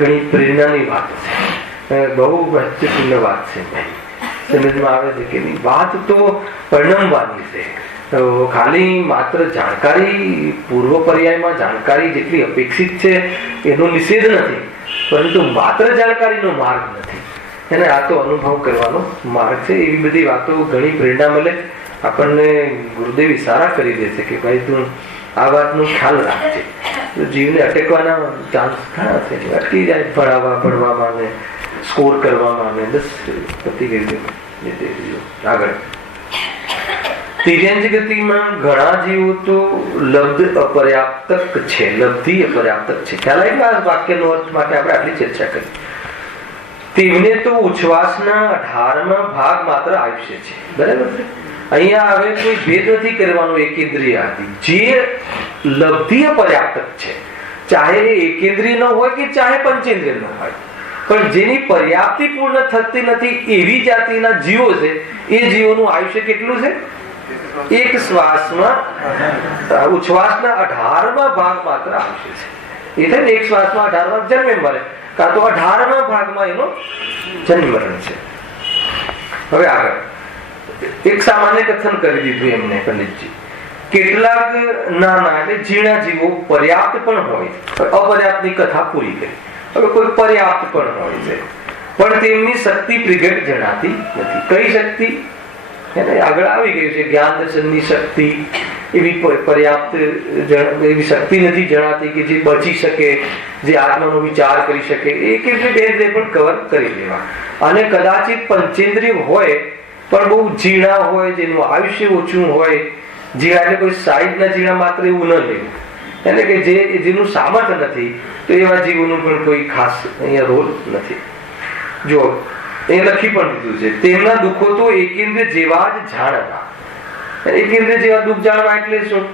ઘણી પ્રેરણાની વાત છે. બહુ મહત્વપૂર્ણ વાત છે. સમજમાં આવે છે કે વાત તો પરિણમવાની છે. ખાલી માત્ર જાણકારી પૂર્વ પર્યાયમાં જાણકારી જેટલી અપેક્ષિત છે એનો નિષેધ નથી, પરંતુ માત્ર જાણકારીનો માર્ગ નથી. એને આ તો અનુભવ કરવાનો માર્ગ છે. એવી બધી વાતો ઘણી પ્રેરણા મળે આપણને. ગુરુદેવ ઇશારા કરી દે છે કે ભાઈ તું આ વાતનો ખ્યાલ રાખજે. જીવને અટકવાના ચાન્સ ઘણા છે. અટકી જાય ભણવામાં ને સ્કોર કરવામાં ને બસ પતી ગયું. આગળ તિર્યંજ ગતિમાં ઘણા જીવો તો લબ્ધ અપર્યાપ્તક છે, લબ્ધિ અપર્યાપ્તક છે. ખ્યાલ આવી આ વાક્યનો અર્થ માટે આપણે આટલી ચર્ચા કરી. તેમને તો ઉચ્છ્વાસના 18મા ભાગ માત્ર આયુષ્ય છે. બરાબર છે. અહીંયા હવે કોઈ ભેદ નથી કરવાનો એકેન્દ્રિય આદિ. જે લબ્ધિ અપર્યાપ્તક છે, ચાહે એકેન્દ્રિય ન હોય કે ચાહે પંચેન્દ્રિય ન હોય, પણ જેની પર્યાપ્તિ પૂર્ણ થતી નથી એવી જાતિના જીવો છે, એ જીવોનું આયુષ્ય કેટલું છે? એક શ્વાસમાં ઉચ્છ્વાસના 18મા ભાગ માત્ર આયુષ્ય છે. એ થાય ને એક શ્વાસમાં 18મા જન્મે મરે, કાં તો 18મા ભાગમાં એનો જન્મ મરણ છે. હવે આગળ એક સામાન્ય કથન કરી દીધું એમને પંડિતજી. કેટલાક નાના એટલે ઝીણા જીવો પર્યાપ્ત પણ હોય, અપર્યાપ્તની કથા પૂરી કરી. હવે કોઈ પર્યાપ્ત પણ હોય છે, પણ તેમની શક્તિ પ્રગટ જણાતી નથી. કઈ શક્તિ? એને આગળ આવી ગયું છે જ્ઞાન દર્શનની શક્તિ. એવી પર્યાપ્ત એવી શક્તિ નથી જણાતી કે જે બચી શકે, જે આત્માનો વિચાર કરી શકે. એ કેવી રીતે પણ કવર કરી લેવા. અને કદાચિત પંચેન્દ્રિય હોય પણ બહુ ઝીણા હોય, જેનું આયુષ્ય ઓછું હોય. ઝીણા એટલે કોઈ સાઈડના ઝીણા માત્ર એવું ન લેવું. એટલે કે જેનું સામર્થ્ય નથી, તો એવા જીવોનું પણ કોઈ ખાસ અહીંયા રોલ નથી. જો એ લખી પણ દીધું છે, તેમના દુઃખો તો એકેન્દ્ર જેવા જ જાણવા. એકેન્દ્ર જેવા દુઃખ જાણવા એટલે શું?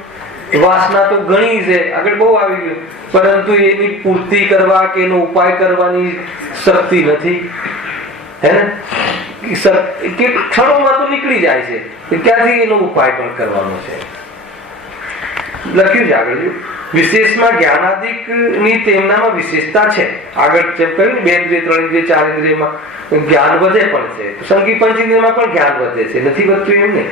વાસના તો ઘણી છે, આગળ બહુ આવી ગયું, પરંતુ એની પૂર્તિ કરવા કે એનો ઉપાય કરવાની શક્તિ નથી. હે ને? ક્ષણોમાં તો નીકળી જાય છે, ક્યાંથી એનો ઉપાય પણ કરવાનો છે. લખ્યું છે આગળ વિશેષમાં જ્ઞાનાદિક ની તેમનામાં વિશેષતા છે. આગળ જેમ કહ્યું 2 ઇન્દ્રિય 3 ઇન્દ્રિય 4 ઇન્દ્રિયમાં જ્ઞાન વધે પણ છે, સંગી પંચ ઇન્દ્રિયમાં પણ જ્ઞાન વધે છે, નથી વધતું એમ નહીં.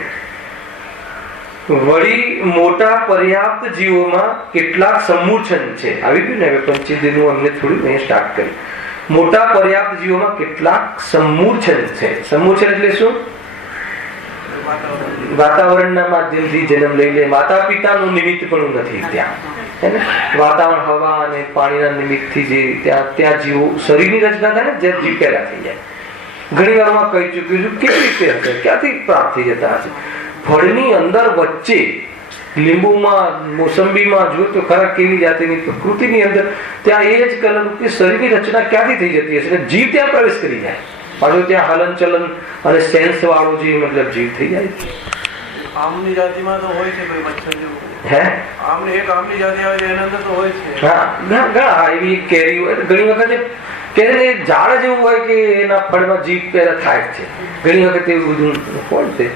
વળી મોટા પર્યાપ્ત જીવોમાં કેટલાક સમૂર્છન છે. આવી ગયું ને? હવે પંચેન્દ્રિયનું અમને થોડું મેં સ્ટાર્ટ કર્યું. મોટા પર્યાપ્ત જીવોમાં કેટલાક સમૂર્છન છે. સમૂર્છન એટલે શું? વાતાવરણના માધ્યમથી જન્મ લઈ લે. માતા પિતાનું નિમિત્ત પણ નથી ત્યાં, હે ને? વાતાવરણ, હવા અને પાણીના નિમિત્તથી જે ત્યાં જીવો શરીરની રચના થાય ને, જે જીવ પેદા થઈ જાય. ઘણી વારમાં કહી ચૂક્યું છું કેવી રીતે હશે, ક્યાંથી પ્રાપ્ત થઈ જતા હશે. ફળની અંદર વચ્ચે લીંબુમાં, મોસંબીમાં જો તો ખરા કેવી જાતિની પ્રકૃતિની અંદર ત્યાં એ જ કલર કે શરીરની રચના ક્યાંથી થઈ જતી હશે, જીવ ત્યાં પ્રવેશ કરી જાય. પાછું ત્યાં હલન ચલન અને સેન્સ વાળો જે મતલબ જીવ થઈ જાય. આમની જાતિમાં તો હોય છે કોઈ મચ્છર જેવું. હે? આમની એક આમની જાતિ આવે છે એના અંદર તો હોય છે. હા, ઘણા એવી કેરી હોય. ઘણી વખતે કેરી ઝાડ જેવું હોય કે એના ફળમાં જીવ પેદા થાય છે. ઘણી વખત એવું બધું હોય છે.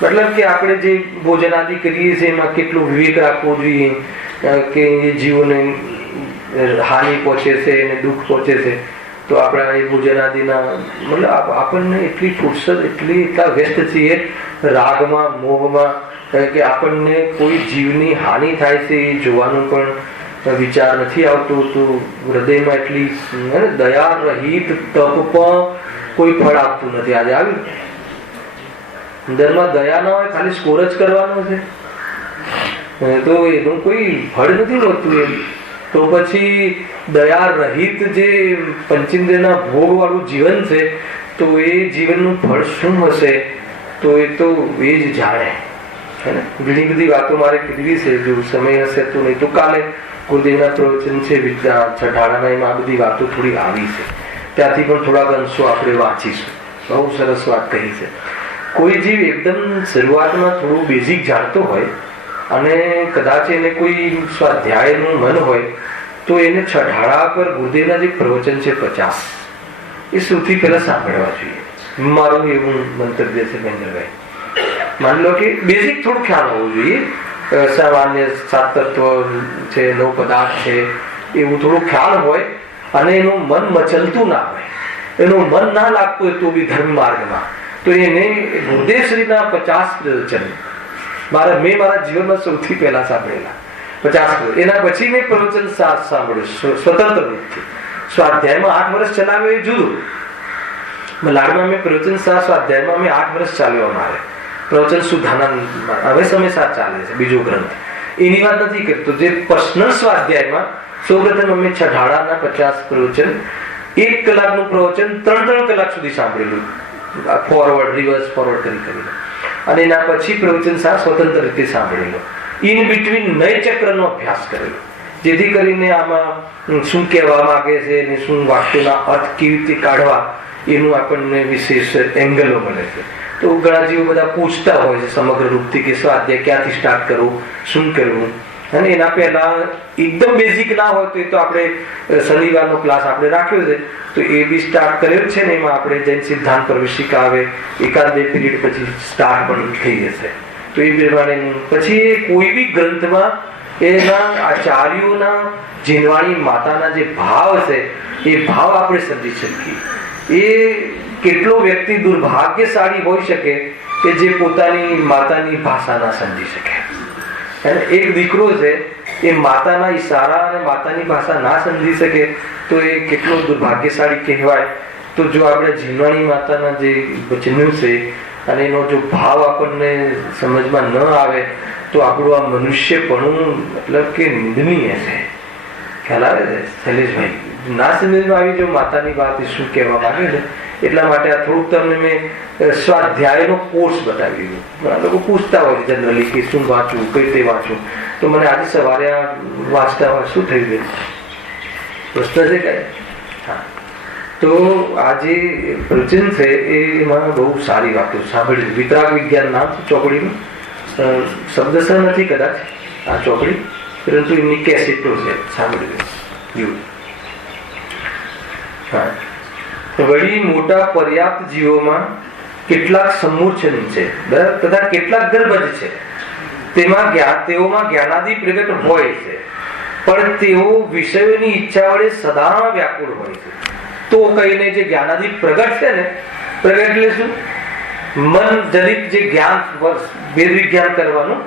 મતલબ કે આપણે જે ભોજન આદિ કરીએ છીએ એમાં કેટલો વિવેક રાખવો જોઈએ કે એ જીવોને હાનિ પહોંચે છે અને દુઃખ પહોંચે છે. તો આપણા એ ભોજન આદિના મતલબ આપણને એટલી ફુરસદ, એટલા વ્યસ્ત છીએ રાગમાં, મોહમાં કે આપણને કોઈ જીવની હાનિ થાય છે એ જોવાનું પણ વિચાર નથી આવતો. તો હૃદયમાં એટલી દયા રહિત તપ પણ કોઈ ફળ આપતું નથી. આજે આવ્યું અંદરમાં દયા ના હોય, ખાલી સ્કોર જ કરવાનો છે તો એનું કોઈ ફળ નથી હોતું. એમ તો પછી દયા રહિત જે પંચેન્દ્રિયના ભોગ વાળું જીવન છે તો એ જીવનનું ફળ શું હશે તો એ તો એ જ જાણે. ઘણી બધી વાતો મારે કીધી છે. જો સમય હશે તો, નહીં તો કાલે ગુરુદેવના પ્રવચન છે છઠાડાના, એમાં આ બધી વાતો થોડી આવી છે. ત્યાંથી પણ થોડાક અંશો આપણે વાંચીશું. બહુ સરસ વાત કહી છે. કોઈ જીવ એકદમ શરૂઆતમાં થોડું બેઝિક જાણતો હોય અને કદાચ એને કોઈ સ્વાધ્યાયનું મન હોય તો એને છઠાડા પર ગુરુદેવના જે પ્રવચન છે 50 એ સૌથી પહેલા સાંભળવા જોઈએ. મારું એવું મંતવ્ય છે મહેન્દ્રભાઈ. માની લો કે બેઝિક થોડું ખ્યાલ હોવું જોઈએ. સામાન્ય 7 તત્વ છે, 9 પદાર્થ છે, એવું થોડું ખ્યાલ હોય અને એનું મન મચલતું ના હોય, એનું મન ના લાગતું હોય તો બી ધર્મ માર્ગમાં, તો એને ગુરુદેવશ્રીના 50 પ્રવચન મેં મારા જીવનમાં સૌથી પહેલા સાંભળેલા 50. એના પછી મેં પ્રવચન સાંભળ્યું સ્વતંત્ર રૂપથી. સ્વાધ્યાયમાં 8 વર્ષ ચલાવ્યો એ જુદું. લાડમાં મેં પ્રવચન સ્વાધ્યાયમાં મેં 8 વર્ષ ચાલ્યો. અમારે પ્રવચન સુધાનંદ હવે સમય સાથ ચાલે છે, બીજો ગ્રંથ. એની વાત નથી કરતો. જે પર્સનલ સ્વાધ્યાયમાં સૌપ્રથમ અમે છઠાડાના 50 પ્રવચન, 1 કલાકનું પ્રવચન 3 કલાક સુધી સાંભળેલું, ફોરવર્ડ રિવર્સ ફોરવર્ડ કરીને. અને એના પછી પ્રવચન સ્વતંત્ર રીતે સાંભળેલો. ઇન બિટવીન નય ચક્રનો અભ્યાસ કરેલો, જેથી કરીને આમાં શું કહેવા માંગે છે અને શું વાક્યોના અર્થ કેવી રીતે કાઢવા એનું આપણને વિશેષ એંગલો મળે છે. તો ઘણા જીવો બધા પૂછતા હોય છે સમગ્ર રૂપથી કે સ્વાધ્યાય ક્યાંથી સ્ટાર્ટ કરવું, શું કરવું. અને એના પહેલા એકદમ બેઝિક ના હોય તો એ તો આપણે શનિવારનો ક્લાસ આપણે રાખ્યો છે તો એ બી સ્ટાર્ટ કરેલ છે ને. એમાં આપણે જૈન સિદ્ધાંત પ્રવેશિકા આવે, 1-2 પીરિયડ પછી સ્ટાર્ટ પણ થઈ જશે. તો એ પ્રમાણે પછી કોઈ બી ગ્રંથમાં એના આચાર્યોના જીનવાણી માતાના જે ભાવ છે એ ભાવ આપણે સમજી શકીએ. એ કેટલો વ્યક્તિ દુર્ભાગ્યશાળી હોઈ શકે કે જે પોતાની માતાની ભાષા ના સમજી શકે. એક દીકરો છે એ માતાના ઈશારા અને માતાની ભાષા ના સમજી શકે તો એ કેટલો દુર્ભાગ્યશાળી કહેવાય. તો જો આપણે જીનવાણી માતાના જે વચનો છે અને એનો જો ભાવ આપણને સમજમાં ન આવે તો આપણું આ મનુષ્યપણું મતલબ કે નિંદનીય છે. ખ્યાલ આવે છે શૈલેષભાઈ? ના સમજમાં આવી જો માતાની વાત શું કહેવા માંગે છે. એટલા માટે આ થોડુંક તમને મેં સ્વાધ્યાયનો કોર્સ બતાવી દીધો. ઘણા લોકો પૂછતા હોય છે જનરલી કે શું વાંચવું, કઈ રીતે વાંચવું. તો મને આજે સવારે આ વાંચતા શું થયું છે પ્રશ્ન છે કઈ? હા, તો આ જે પ્રવચન છે એમાં બહુ સારી વાતો સાંભળી. વિતરાગ વિજ્ઞાન નામ છે ચોપડીનું. શબ્દસર નથી કદાચ આ ચોપડી, પરંતુ એમની કેસેટો છે, સાંભળી. હા, વળી મોટા પર્યાપ્ત જીવોમાં કેટલાક સમૂર્છન છે તથા કેટલાક ગર્ભજ છે. તેઓમાં જ્ઞાનાદિ પ્રગટ હોય છે, પણ તેઓ વિષયોની ઈચ્છા વડે સદા વ્યાકુળ હોય છે. તો કહીને જે જ્ઞાનાદિ પ્રગટ છે ને, પ્રગટ એટલે શું? મન જનિત જે જ્ઞાન, વેદ વિજ્ઞાન કરવાનું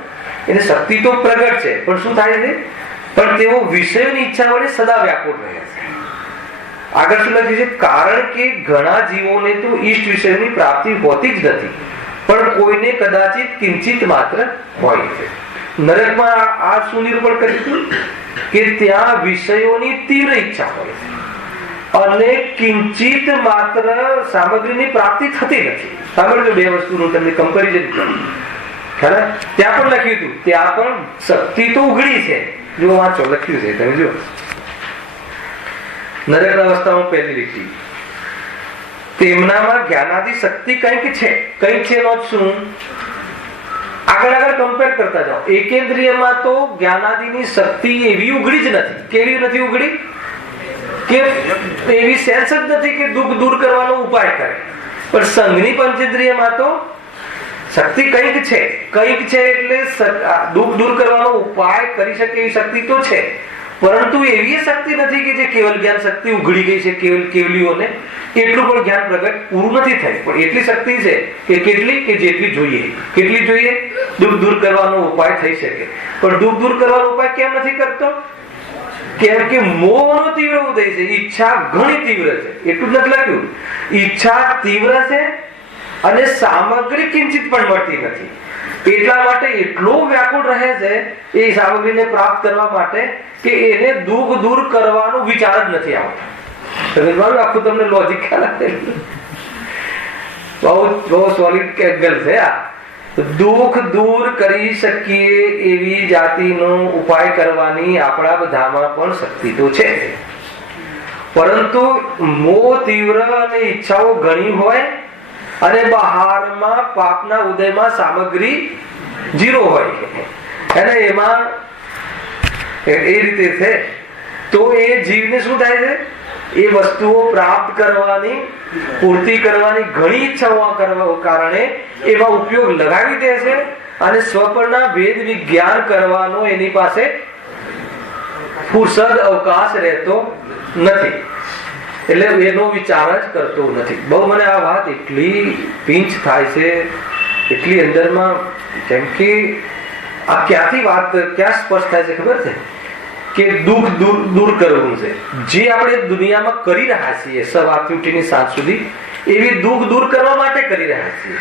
એને શક્તિ તો પ્રગટ છે, પણ શું થાય છે? પણ તેઓ વિષયોની ઈચ્છા વડે સદા વ્યાકુળ રહે છે. આગળ શું લખ્યું છે? કારણ કે ઘણા જીવોને તો ઈષ્ટ વિષયની પ્રાપ્તિ હોતી જ નથી, પણ કોઈને કદાચિત કિંચિત માત્ર હોય છે. નરકમાં આ શું નિરૂપણ કર્યું કે ત્યાં વિષયોની તીવ્ર ઈચ્છા હોય છે અને કિંચિત માત્ર સામગ્રીની પ્રાપ્તિ થતી નથી. સાંભળજો, બે વસ્તુનું તમને કમ્પેરિઝન કર્યું. ત્યાં પણ લખ્યું હતું, ત્યાં પણ શક્તિ તો ઉઘડી છે. જો વાંચો, લખ્યું છે, તમે જો નરક અવસ્થામાં પહેલી લીટી, તેમનામાં જ્ઞાનાદિ શક્તિ કંઈક છે. કંઈક છે નો શું? આગળ કમ્પેર કરતા જાઓ. એકેન્દ્રિયમાં તો જ્ઞાનાદિની શક્તિ એવી ઉઘડી જ નથી. કેવી નથી ઉઘડી? કે એવી સેન્સ જ નથી કે દુઃખ દૂર કરવાનો ઉપાય કરે. પણ સંઘની પંચેન્દ્રિયમાં તો શક્તિ કંઈક છે. કંઈક છે એટલે દુઃખ દૂર કરવાનો ઉપાય કરી શકે એવી શક્તિ તો છે, પરંતુ એવી શક્તિ નથી કે જે કેવલ જ્ઞાન શક્તિ ઉઘડી ગઈ છે કેવલીઓને, એટલું પણ જ્ઞાન પ્રગટ પૂરું નથી થયું. પણ એટલી શક્તિ છે કે કેટલી કે જેટલી જોઈએ. કેટલી જોઈએ? દુઃખ દૂર કરવાનો ઉપાય થઈ શકે. પણ દુઃખ દૂર કરવાનો ઉપાય કેમ નથી કરતો? કેમ કે મોહનો તીવ્ર ઉદય છે. ઈચ્છા ઘણી તીવ્ર છે. એટલું જ નથી લખ્યું, ઈચ્છા તીવ્ર છે અને સામગ્રી કિંચિત પણ મળતી નથી. એટલા માટે એટલો વ્યાકુળ રહે છે એ સામગ્રીને પ્રાપ્ત કરવા માટે કે એને દુઃખ દૂર કરવાનો વિચાર જ નથી આવતો. આખું તમને લોજિક ખ્યાલ આવે? બહુ સોલિડ એંગલ છે આ. દુઃખ દૂર કરી શકીએ એવી જાતિનો ઉપાય કરવાની આપણા બધામાં પણ શક્તિ તો છે, પરંતુ મોહ તીવ્ર અને ઈચ્છાઓ ઘણી હોય અને બહારમાં પાપના ઉદયમાં સામગ્રી ઝીરો હોય અને એમાં એ રીતે છે. તો એ જીવને શું થાય છે? એ વસ્તુઓ પ્રાપ્ત કરવાની, પૂર્તિ કરવાની ઘણી ઈચ્છાઓ કારણે એમાં ઉપયોગ લગાવી દે છે અને સ્વપરના ભેદ વિજ્ઞાન કરવાનો એની પાસે ફુરસદ અવકાશ રહેતો નથી. એટલે એનો વિચાર જ કરતો નથી. બહુ મને આ વાત એટલી પિંચ થાય છે, એટલી અંદરમાં, કેમ કે આ ક્યાંથી વાત ક્યાં સ્પષ્ટ થાય છે ખબર છે? કે દુઃખ દૂર કરવું છે. જે આપણે દુનિયામાં કરી રહ્યા છીએ સવારથી ઉઠીને સાંજ સુધી, એવી દુઃખ દૂર કરવા માટે કરી રહ્યા છીએ,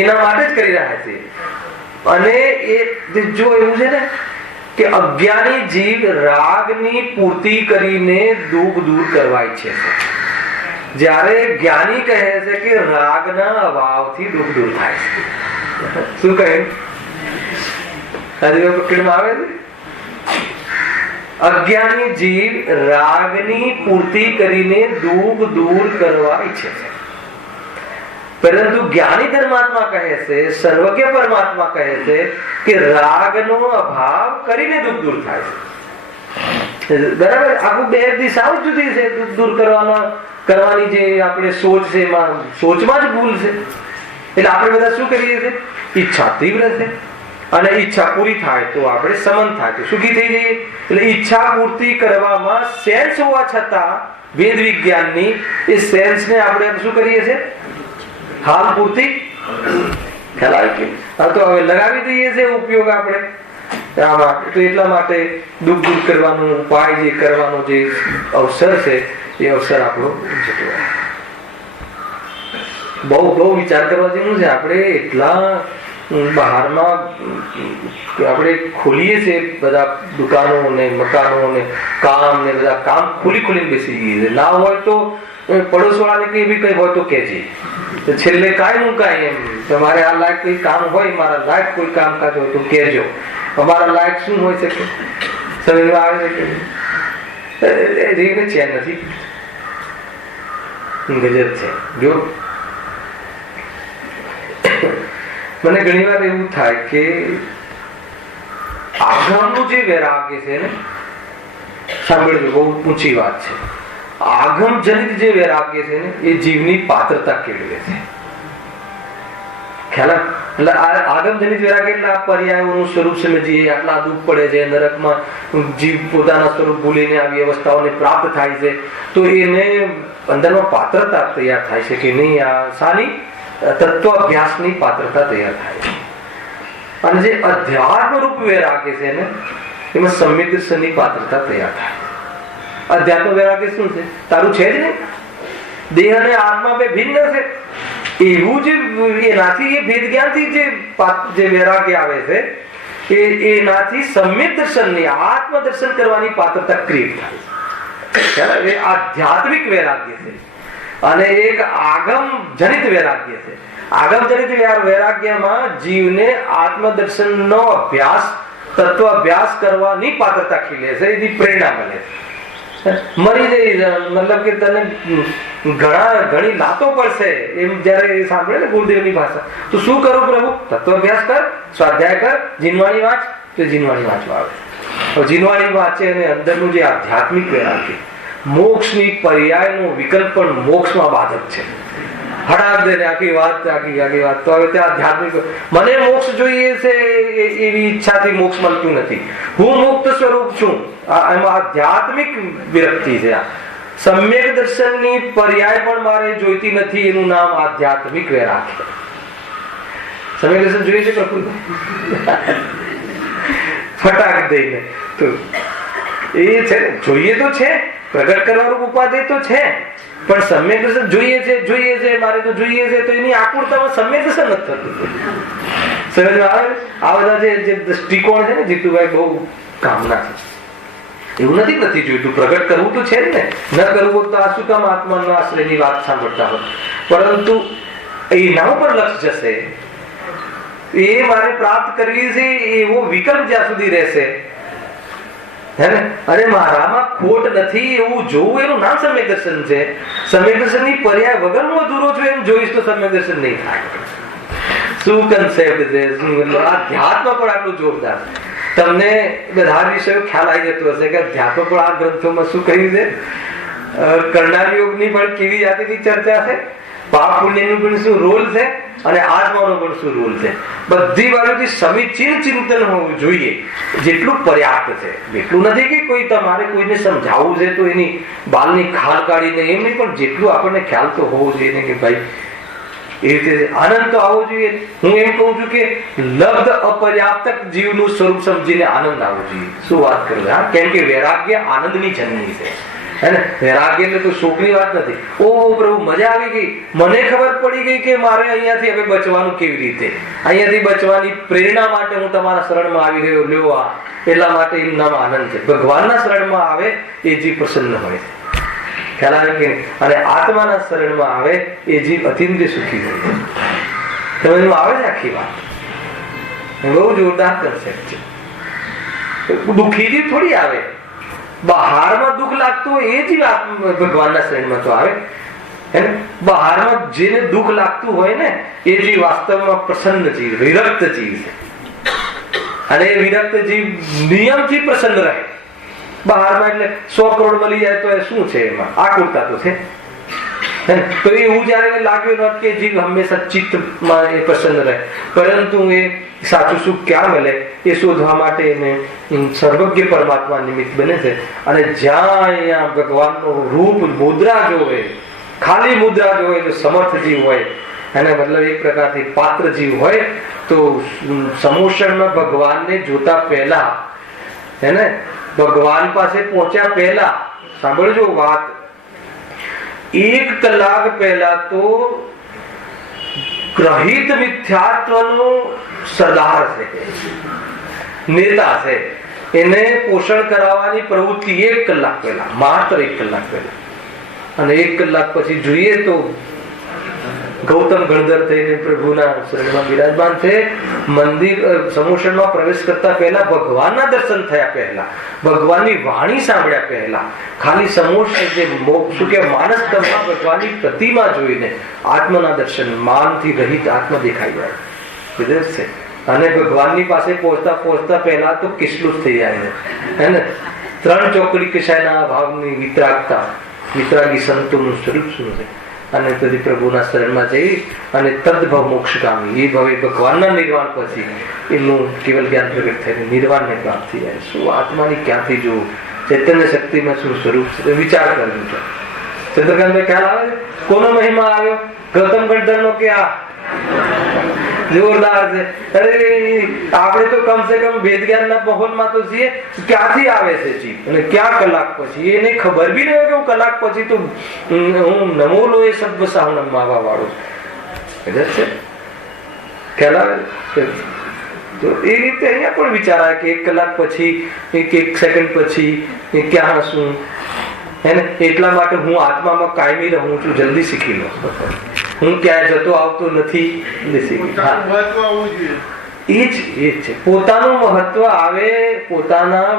એના માટે જ કરી રહ્યા છીએ. અને એ જો એવું છે ને કે અજ્ઞાની જીવ રાગની પૂર્તિ કરીને દુઃખ દૂર કરવા ઈચ્છે છે, જ્યારે જ્ઞાની કહે છે કે રાગના અભાવથી દુઃખ દૂર થાય છે. શું કહે? પકડમાં આવે છે. અજ્ઞાની જીવ રાગની પૂર્તિ કરીને દુઃખ દૂર કરવા ઈચ્છે છે, પરંતુ જ્ઞાની ધર્માત્મા કહે છે, સર્વજ્ઞ પરમાત્મા કહે છે કે રાગનો અભાવ કરીને દુઃખ દૂર થાય છે. બરાબર? આખું બે દિશાઓ જુદી છે. દુઃખ દૂર કરવાની જે આપણે સોચ છે, એમાં સોચમાં જ ભૂલ છે. એટલે આપણે બધા શું કરીએ છીએ? ઈચ્છા તીવ્ર છે અને ઈચ્છા પૂરી થાય તો આપણે સમન થાય તો સુખી થઈ જઈએ. એટલે ઈચ્છા પૂર્તિ કરવામાં સેન્સ હોવા છતાં વેદ વિજ્ઞાનની એ સેન્સને આપણે શું કરીએ છીએ? હાલ પૂર્તિ ખ્યાલ આવે કે હા તો હવે લગાવી દઈએ છીએ ઉપયોગ આપણે આમાં. તો એટલા માટે દુઃખ દૂર કરવાનો ઉપાય જે કરવાનો જે અવસર છે એ અવસર આપણો જતો. બહુ વિચાર કરવા જેવું છે. આપણે એટલા બહારમાં આપણે ખોલીએ છીએ બધા દુકાનો ને મકાનો ને કામ ને બધા કામ ખોલીને બેસી જઈએ. ના હોય તો પડોશ વાળાને કઈ બી કઈ હોય તો કેજે. છેલ્લે કાંઈ નું કાંઈ એમ તમારે આ લાયક કોઈ કામ હોય, મારા લાયક કોઈ કામકાજ હોય તો કહેજો. અમારા લાયક શું હોય શકે? સમજમાં આવે છે કે રીને ચેન નથી. ગજબ છે. જો મને ઘણી વાર એવું થાય કે આગમનું જે વૈરાગ્ય છે ને, સાંભળજો, બહુ ઊંચી વાત છે. આગમ જનિત જે વૈરાગ્ય છે ને એ જીવની પાત્રતા કેળવે છે. ખ્યાલ? એટલે આગમ જનિત વૈરાગ્ય એટલે આ પર્યાયોનું સ્વરૂપ સમજીએ, આટલા દુઃખ પડે છે, નરકમાં જીવ પોતાના સ્વરૂપ ભૂલીને આવી અવસ્થાઓને પ્રાપ્ત થાય છે, તો એને અંદરમાં પાત્રતા તૈયાર થાય છે કે નહીં, આ સાની તત્વ અભ્યાસની પાત્રતા તૈયાર થાય છે. અને જે અધ્યાત્મ રૂપ વૈરાગ્ય છે ને એમાં સમ્યક દર્શનની પાત્રતા તૈયાર થાય. અધ્યાત્મ વૈરાગ્ય શું છે? તારું છે જ નહીં, દેહ અને આત્મા બે ભિન્ન છે. એવું જ એનાથી એ ભેદ જ્ઞાનથી જે વૈરાગ્ય આવે છે એનાથી સમ્યક દર્શનની આત્મ દર્શન કરવાની પાત્રતા ક્રિએટ થાય. એ આધ્યાત્મિક વૈરાગ્ય છે અને એક આગમ જનિત વૈરાગ્ય છે. આગમ જનિત વૈરાગ્યમાં જીવને આત્મદર્શનનો અભ્યાસ, તત્વ અભ્યાસ કરવાની પાત્રતા ખીલે છે, એની પ્રેરણા મળે છે. મરી જઈ મતલબ કે તને ઘણી લાતો પડશે એમ જયારે સાંભળે ને ગુરુદેવની ભાષા, તો શું કરું પ્રભુ? તત્વ અભ્યાસ કર, સ્વાધ્યાય કર, જીનવાણી વાંચ. તો જીનવાણી વાંચવા આવે. જીનવાણી વાંચે અને અંદરનું જે આધ્યાત્મિક વૈરાગ્ય, મોક્ષની પર્યાયનો વિકલ્પ પણ મોક્ષમાં બાધક છે. હટાવી દે આખી વાત તો હવે ત્યાં આધ્યાત્મિક મને મોક્ષ જોઈએ છે એવી ઈચ્છાથી મોક્ષ મળતું નથી. હું મુક્ત સ્વરૂપ છું, એમાં આધ્યાત્મિક વિરક્તિ છે. સમ્યક દર્શનની પર્યાય પણ મારે જોઈતી નથી, એનું નામ આધ્યાત્મિક વૈરાગ્ય. સમ્યક દર્શન જોઈએ છે પ્રકૃતિ ફટાક દઈને તો એ છે, જોઈએ તો છે, પ્રગટ કરવાનું ઉપાધિ તો છે, પણ સમ્યક દર્શન જોઈએ છે મારે તો જોઈએ છે, તો એની આકુરતામાં સમ્યક દર્શન નથી થતું. સમજમાં આવે? આ બધા જે દ્રષ્ટિકોણ છે ને જીતુભાઈ, બહુ કામના છે. એવું નથી જોઈતું, પ્રગટ કરવું તો છે જ ને. ન કરવું તો આ શું કામ આત્માનો આશ્રયની વાત સાંભળતા હોય? પરંતુ એના ઉપર લક્ષ્ય જશે, એ મારે પ્રાપ્ત કરવી છે એવો વિકલ્પ જ્યાં સુધી રહેશે, હે ને, અરે મારામાં ખોટ નથી એવું જોવું, એનું નામ સમ્યક દર્શન છે. સમ્યક દર્શનની પર્યાય વગર હું અધૂરો છું એમ જોઈશ તો સમ્યક દર્શન નહીં થાય. શું કન્સેપ્ટ છે, અધ્યાત્મ પણ આટલું જોરદાર. તમને બધા વિષયો ખ્યાલ આવી જતો હશે કે અધ્યાત્મ પણ આ ગ્રંથોમાં શું કહ્યું છે. કરનાર યોગની પણ કેવી જાતિની ચર્ચા છે, પાપ પુણ્યનું પણ શું રોલ છે, અને આત્માનો પણ શું રોલ છે. બધી બાજુથી સમીચીન ચિંતન હોવું જોઈએ, જેટલું પર્યાપ્ત છે. એટલું નથી કે કોઈ તમારે કોઈને સમજાવવું છે તો એની બાલની ખાલ કાઢીને એમ નહીં, પણ જેટલું આપણને ખ્યાલ તો હોવો જોઈએ કે ભાઈ એ રીતે આનંદ તો આવવો જોઈએ. હું એમ કહું છું કે લબ્ધ અપર્યાપ્ત જીવનું સ્વરૂપ સમજીને આનંદ આવવો જોઈએ. શું વાત કરું? હા, કેમ કે વૈરાગ્ય આનંદની જન્મી છે, હે ને. વૈરાગ્ય એટલે તો શોકની વાત નથી. ઓ પ્રભુ મજા આવી ગઈ, મને ખબર પડી ગઈ કે મારે અહીંયાથી હવે બચવાનું કેવી રીતે, અહીંયાથી બચવાની પ્રેરણા માટે હું તમારા શરણમાં આવી ગયો, લ્યો આ. એટલા માટે એનું નામ આનંદ છે. ભગવાનના શરણમાં આવે એ જીવ પ્રસન્ન હોય છે, ખ્યાલ આવે કે? અને આત્માના શરણમાં આવે એ જીવ અત્યંત સુખી હોય છે. સમજમાં આવે છે આખી વાત? બહુ જોરદાર કન્સેપ્ટ છે. દુઃખી જીવ થોડી આવે, બહારમાં દુઃખ લાગતું હોય એ જીવ ભગવાનના શરણમાં તો આવે, હે ને. બહારમાં જેને દુઃખ લાગતું હોય ને એ જીવ વાસ્તવમાં પ્રસન્ન જીવ, વિરક્ત જીવ છે. અને એ વિરક્ત જીવ નિયમથી પ્રસન્ન રહે. બહારમાં એટલે 100 કરોડ મળી જાય તો એ શું છે, એમાં આકુરતા તો છે. તો એવું જયારે લાગ્યું કે જીવ હંમેશા ચિત્તમાં એ પ્રસન્ન રહે, પરંતુ એ સાચું સુખ ક્યાં મળે એ શોધવા માટે એને સર્વજ્ઞ પરમાત્મા નિમિત્ત બને છે. અને જ્યાં અહીંયા ભગવાનનો રૂપ મુદ્રા જોવે, ખાલી મુદ્રા જોવે તો સમર્થ જીવ હોય, એને મતલબ એક પ્રકારથી પાત્ર જીવ હોય, તો સમોષણમાં ભગવાનને જોતા પહેલા, હે ને, ભગવાન પાસે પહોંચ્યા પહેલા, સાંભળજો વાત, 1 કલાક પહેલા તો ગ્રહિત મિથ્યાત્વનો સરદાર છે, નેતા છે, એને પોષણ કરાવવાની પ્રવૃત્તિ 1 કલાક પહેલા, માત્ર 1 કલાક પહેલા. અને 1 કલાક પછી જોઈએ તો ગૌતમ ગણધર થઈને પ્રભુના શરણમાં બિરાજમાન છે. મંદિર સમોષણમાં પ્રવેશ કરતા પહેલા, ભગવાનના દર્શન થયા પહેલા, ભગવાનની વાણી સાંભળ્યા પહેલા, ખાલી સમોષણ જે શું કે માનસ તમમાં ભગવાનની પ્રતિમા જોઈને આત્મના દર્શન, માનથી રહિત આત્મા દેખાઈ જાય છે. અને ભગવાનની પાસે પહોંચતા પહેલા તો કેટલું જ થઈ જાય છે, હે ને. 3 ચોકડી કશાયના ભાવની વિતરાગતા, વિતરાગી સંતોનું સ્વરૂપ શું છે. અને તેથી પ્રભુના શરણમાં જઈ અને તદભવ મોક્ષગામી, એ ભવે ભગવાનના નિર્વાણ પછી એનું કેવલ જ્ઞાન પ્રગટ થઈને નિર્વાણને પ્રાપ્ત થઈ જાય. શું આત્માની ક્યાંથી જોવું, ચૈતન્ય શક્તિમાં શું સ્વરૂપ છે, વિચાર કરવું છે. ચંદ્રકાંતભાઈ ખ્યાલ આવે? કોનો મહિમા આવ્યો? ગૌતમ ગણધરનો કે આ જોરદાર છે. અરે આપણે તો કમસે કમ વેદ જ્ઞાનના માહોલમાં તો છીએ, ક્યાંથી આવે છે જીવ અને ક્યાં કલાક પછી એને ખબર બી નહીં હોય કે હું કલાક પછી તો હું નમો લો એ શબ્દ સાવ નમવા વાળો છે. ખ્યાલ આવે? તો એ રીતે અહીંયા પણ વિચારાય કે 1 કલાક પછી, 1 સેકન્ડ પછી ક્યાં હશું એને. એટલા માટે હું આત્મામાં કાયમી રહું છું, જલ્દી શીખી લો. હું ક્યાંય જતો આવતો નથી. એ જ છે પોતાનું મહત્વ આવે, પોતાના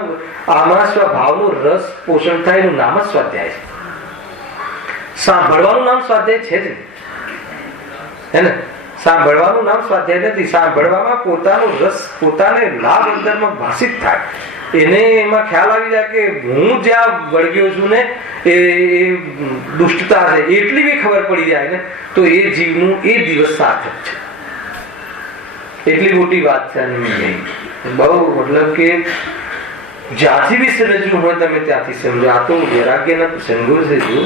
આમાં સ્વભાવનો રસ પોષણ થાય એનું નામ જ સ્વાધ્યાય છે. સાંભળવાનું નામ સ્વાધ્યાય છે જ હે ને. સાંભળવાનું નામ સ્વાધ્યાય નથી. સાંભળવામાં પોતાનો રસ, પોતાને લાભ અંદરમાં ભાષિત થાય, એને એમાં ખ્યાલ આવી જાય કે હું જ્યાં વળગ્યો છું ને એ દુષ્ટતા છે એટલી બી ખબર પડી જાય ને તો એ જીવનું એ દિવસ સાર્થક છે. એટલી મોટી વાત છે. બહુ મતલબ કે જ્યાંથી બી સમજવું હોય તમે ત્યાંથી સમજો. આ તો વૈરાગ્યના પ્રસંગો છે. જો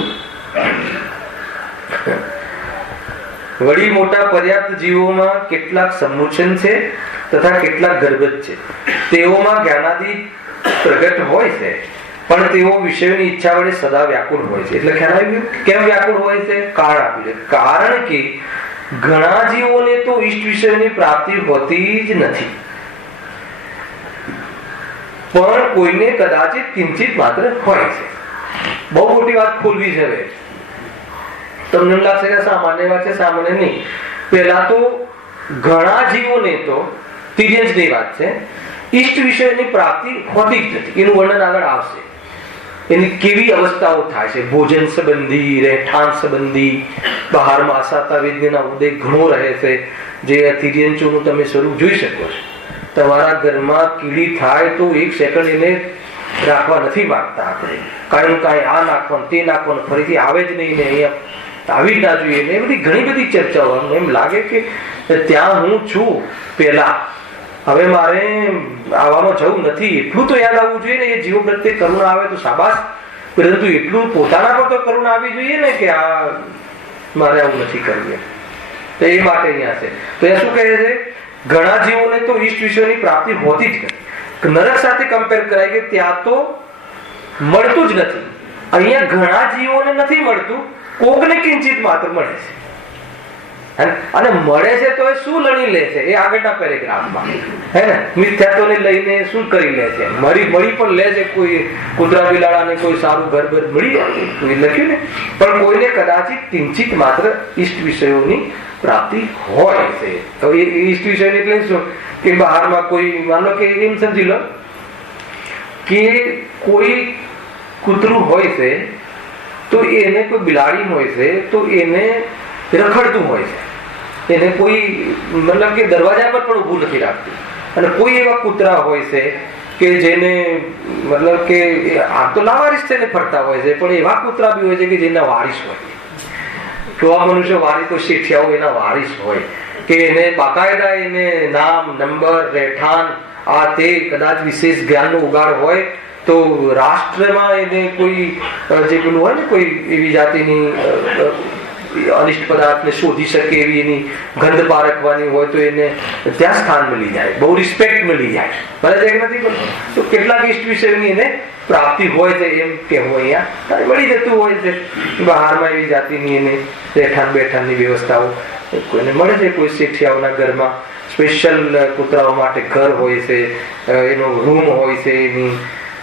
વળી મોટા પર્યાપ્ત જીવોમાં કેટલાક સમુચન છે તથા કેટલાક ગર્ભજ છે. તેઓમાં જ્ઞાનાદિ પ્રગટ હોય છે પણ તેઓ વિષયોની ઈચ્છા વડે સદા વ્યાકુળ હોય છે. એટલે ખ્યાલ આવી ગયું કેમ વ્યાકુળ હોય છે? કારણ આપ્યું છે. કારણ કે ઘણા જીવોને તો ઈષ્ટ વિષયોની પ્રાપ્તિ હોતી જ નથી, પણ કોઈને કદાચિત કિંચિત માત્ર હોય છે. બહુ મોટી વાત ખોલવી છે. હવે તમને એમ લાગશે કે સામાન્ય વાત છે, સામાન્ય નહીં. પહેલા તો ઘણા જીવોને તો તિર્યંજની વાત છે, ઈષ્ટ વિષયની પ્રાપ્તિ હોતી જ નથી. એનું વર્ણન આગળ આવશે. એની કેવી અવસ્થાઓ થાય છે, ભોજન સંબંધી, રહેઠાણ સંબંધી, બહારમાં આસાતા વિદ્યના ઉદય ઘણો રહે છે. જે તિર્યંચોનું તમે સ્વરૂપ જોઈ શકો છો. તમારા ઘરમાં કીડી થાય તો 1 સેકન્ડ એને રાખવા નથી માંગતા આપણે. કાંઈ કાંઈ આ નાખવાનું, તે નાખવાનું, ફરીથી આવે જ નહીં ને અહીંયા આવી જ ના જોઈએ ને. એ બધી ઘણી બધી ચર્ચાઓ. એમ લાગે કે ત્યાં હું છું પેલા, હવે મારે આવવામાં જવું નથી. એટલું તો યાદ આવવું જોઈએ ને એ જીવો પ્રત્યે કરુણા આવે તો શાબાશ, પરંતુ એટલું પોતાના પર તો કરુણા આવી જોઈએ ને કે આ મારે આવું નથી કરવું. તો એ માટે અહીંયા છે. તો એ શું કહે છે? ઘણા જીવોને તો ઈષ્ટ વિષયોની પ્રાપ્તિ હોતી જ નથી. નરક સાથે કમ્પેર કરાય કે ત્યાં તો મળતું જ નથી. અહીંયા ઘણા જીવોને નથી મળતું, કોકને કિંચિત માત્ર મળે છે. અને મળે છે તો એ શું લણી લે છે? એ આગળના પેરેગ્રાફમાં હે ને મિથ્યાત્વને લઈને શું કરી લે છે? મળી પણ લે છે. કોઈ કૂતરા બિલાડાને કોઈ સારું ઘર મળી લખ્યું ને, પણ કોઈને કદાચિત કિંચિત માત્ર ઈષ્ટ વિષયોની પ્રાપ્તિ હોય છે. તો એ ઈષ્ટ વિષય એટલે શું કે બહારમાં કોઈ માનો કે એમ સમજી લો કે કોઈ કૂતરું હોય છે તો એને કોઈ બિલાડી હોય છે તો એને રખડતું હોય છે. એને કોઈ મતલબ કે દરવાજા પર પણ ઊભું નથી રાખતું. અને કોઈ એવા કૂતરા હોય છે કે જેને મતલબ કે આમ તો લાવારીસ થઈને ફરતા હોય છે, પણ એવા કૂતરા બી હોય છે કે જેના વારીસ હોય. તો આ મનુષ્ય વારી તો શેઠિયાઓ એના વારીસ હોય કે એને બાકાયદા એને નામ, નંબર, રહેઠાણ આ તે કદાચ વિશેષ જ્ઞાનનો ઉગાડ હોય તો રાષ્ટ્રમાં એને કોઈ જે પેલું હોય ને કોઈ એવી જાતિની અનિષ્ટ પદાર્થને શોધી શકે એવી એની ગંધ પારખવાની હોય તો એને ત્યાં સ્થાન મળી જાય, બહુ રિસ્પેક્ટ મળી જાય. બરાબર નથી બોલતો? તો કેટલાક ઈષ્ટ વિષયની એને પ્રાપ્તિ હોય છે એમ કહેવું અહીંયા મળી જતું હોય છે. બહારમાં એવી જાતિની એને રહેઠાણ બેઠાણની વ્યવસ્થાઓ કોઈને મળે છે. કોઈ શેઠિયાઓના ઘરમાં સ્પેશિયલ કૂતરાઓ માટે ઘર હોય છે, એનો રૂમ હોય છે, એની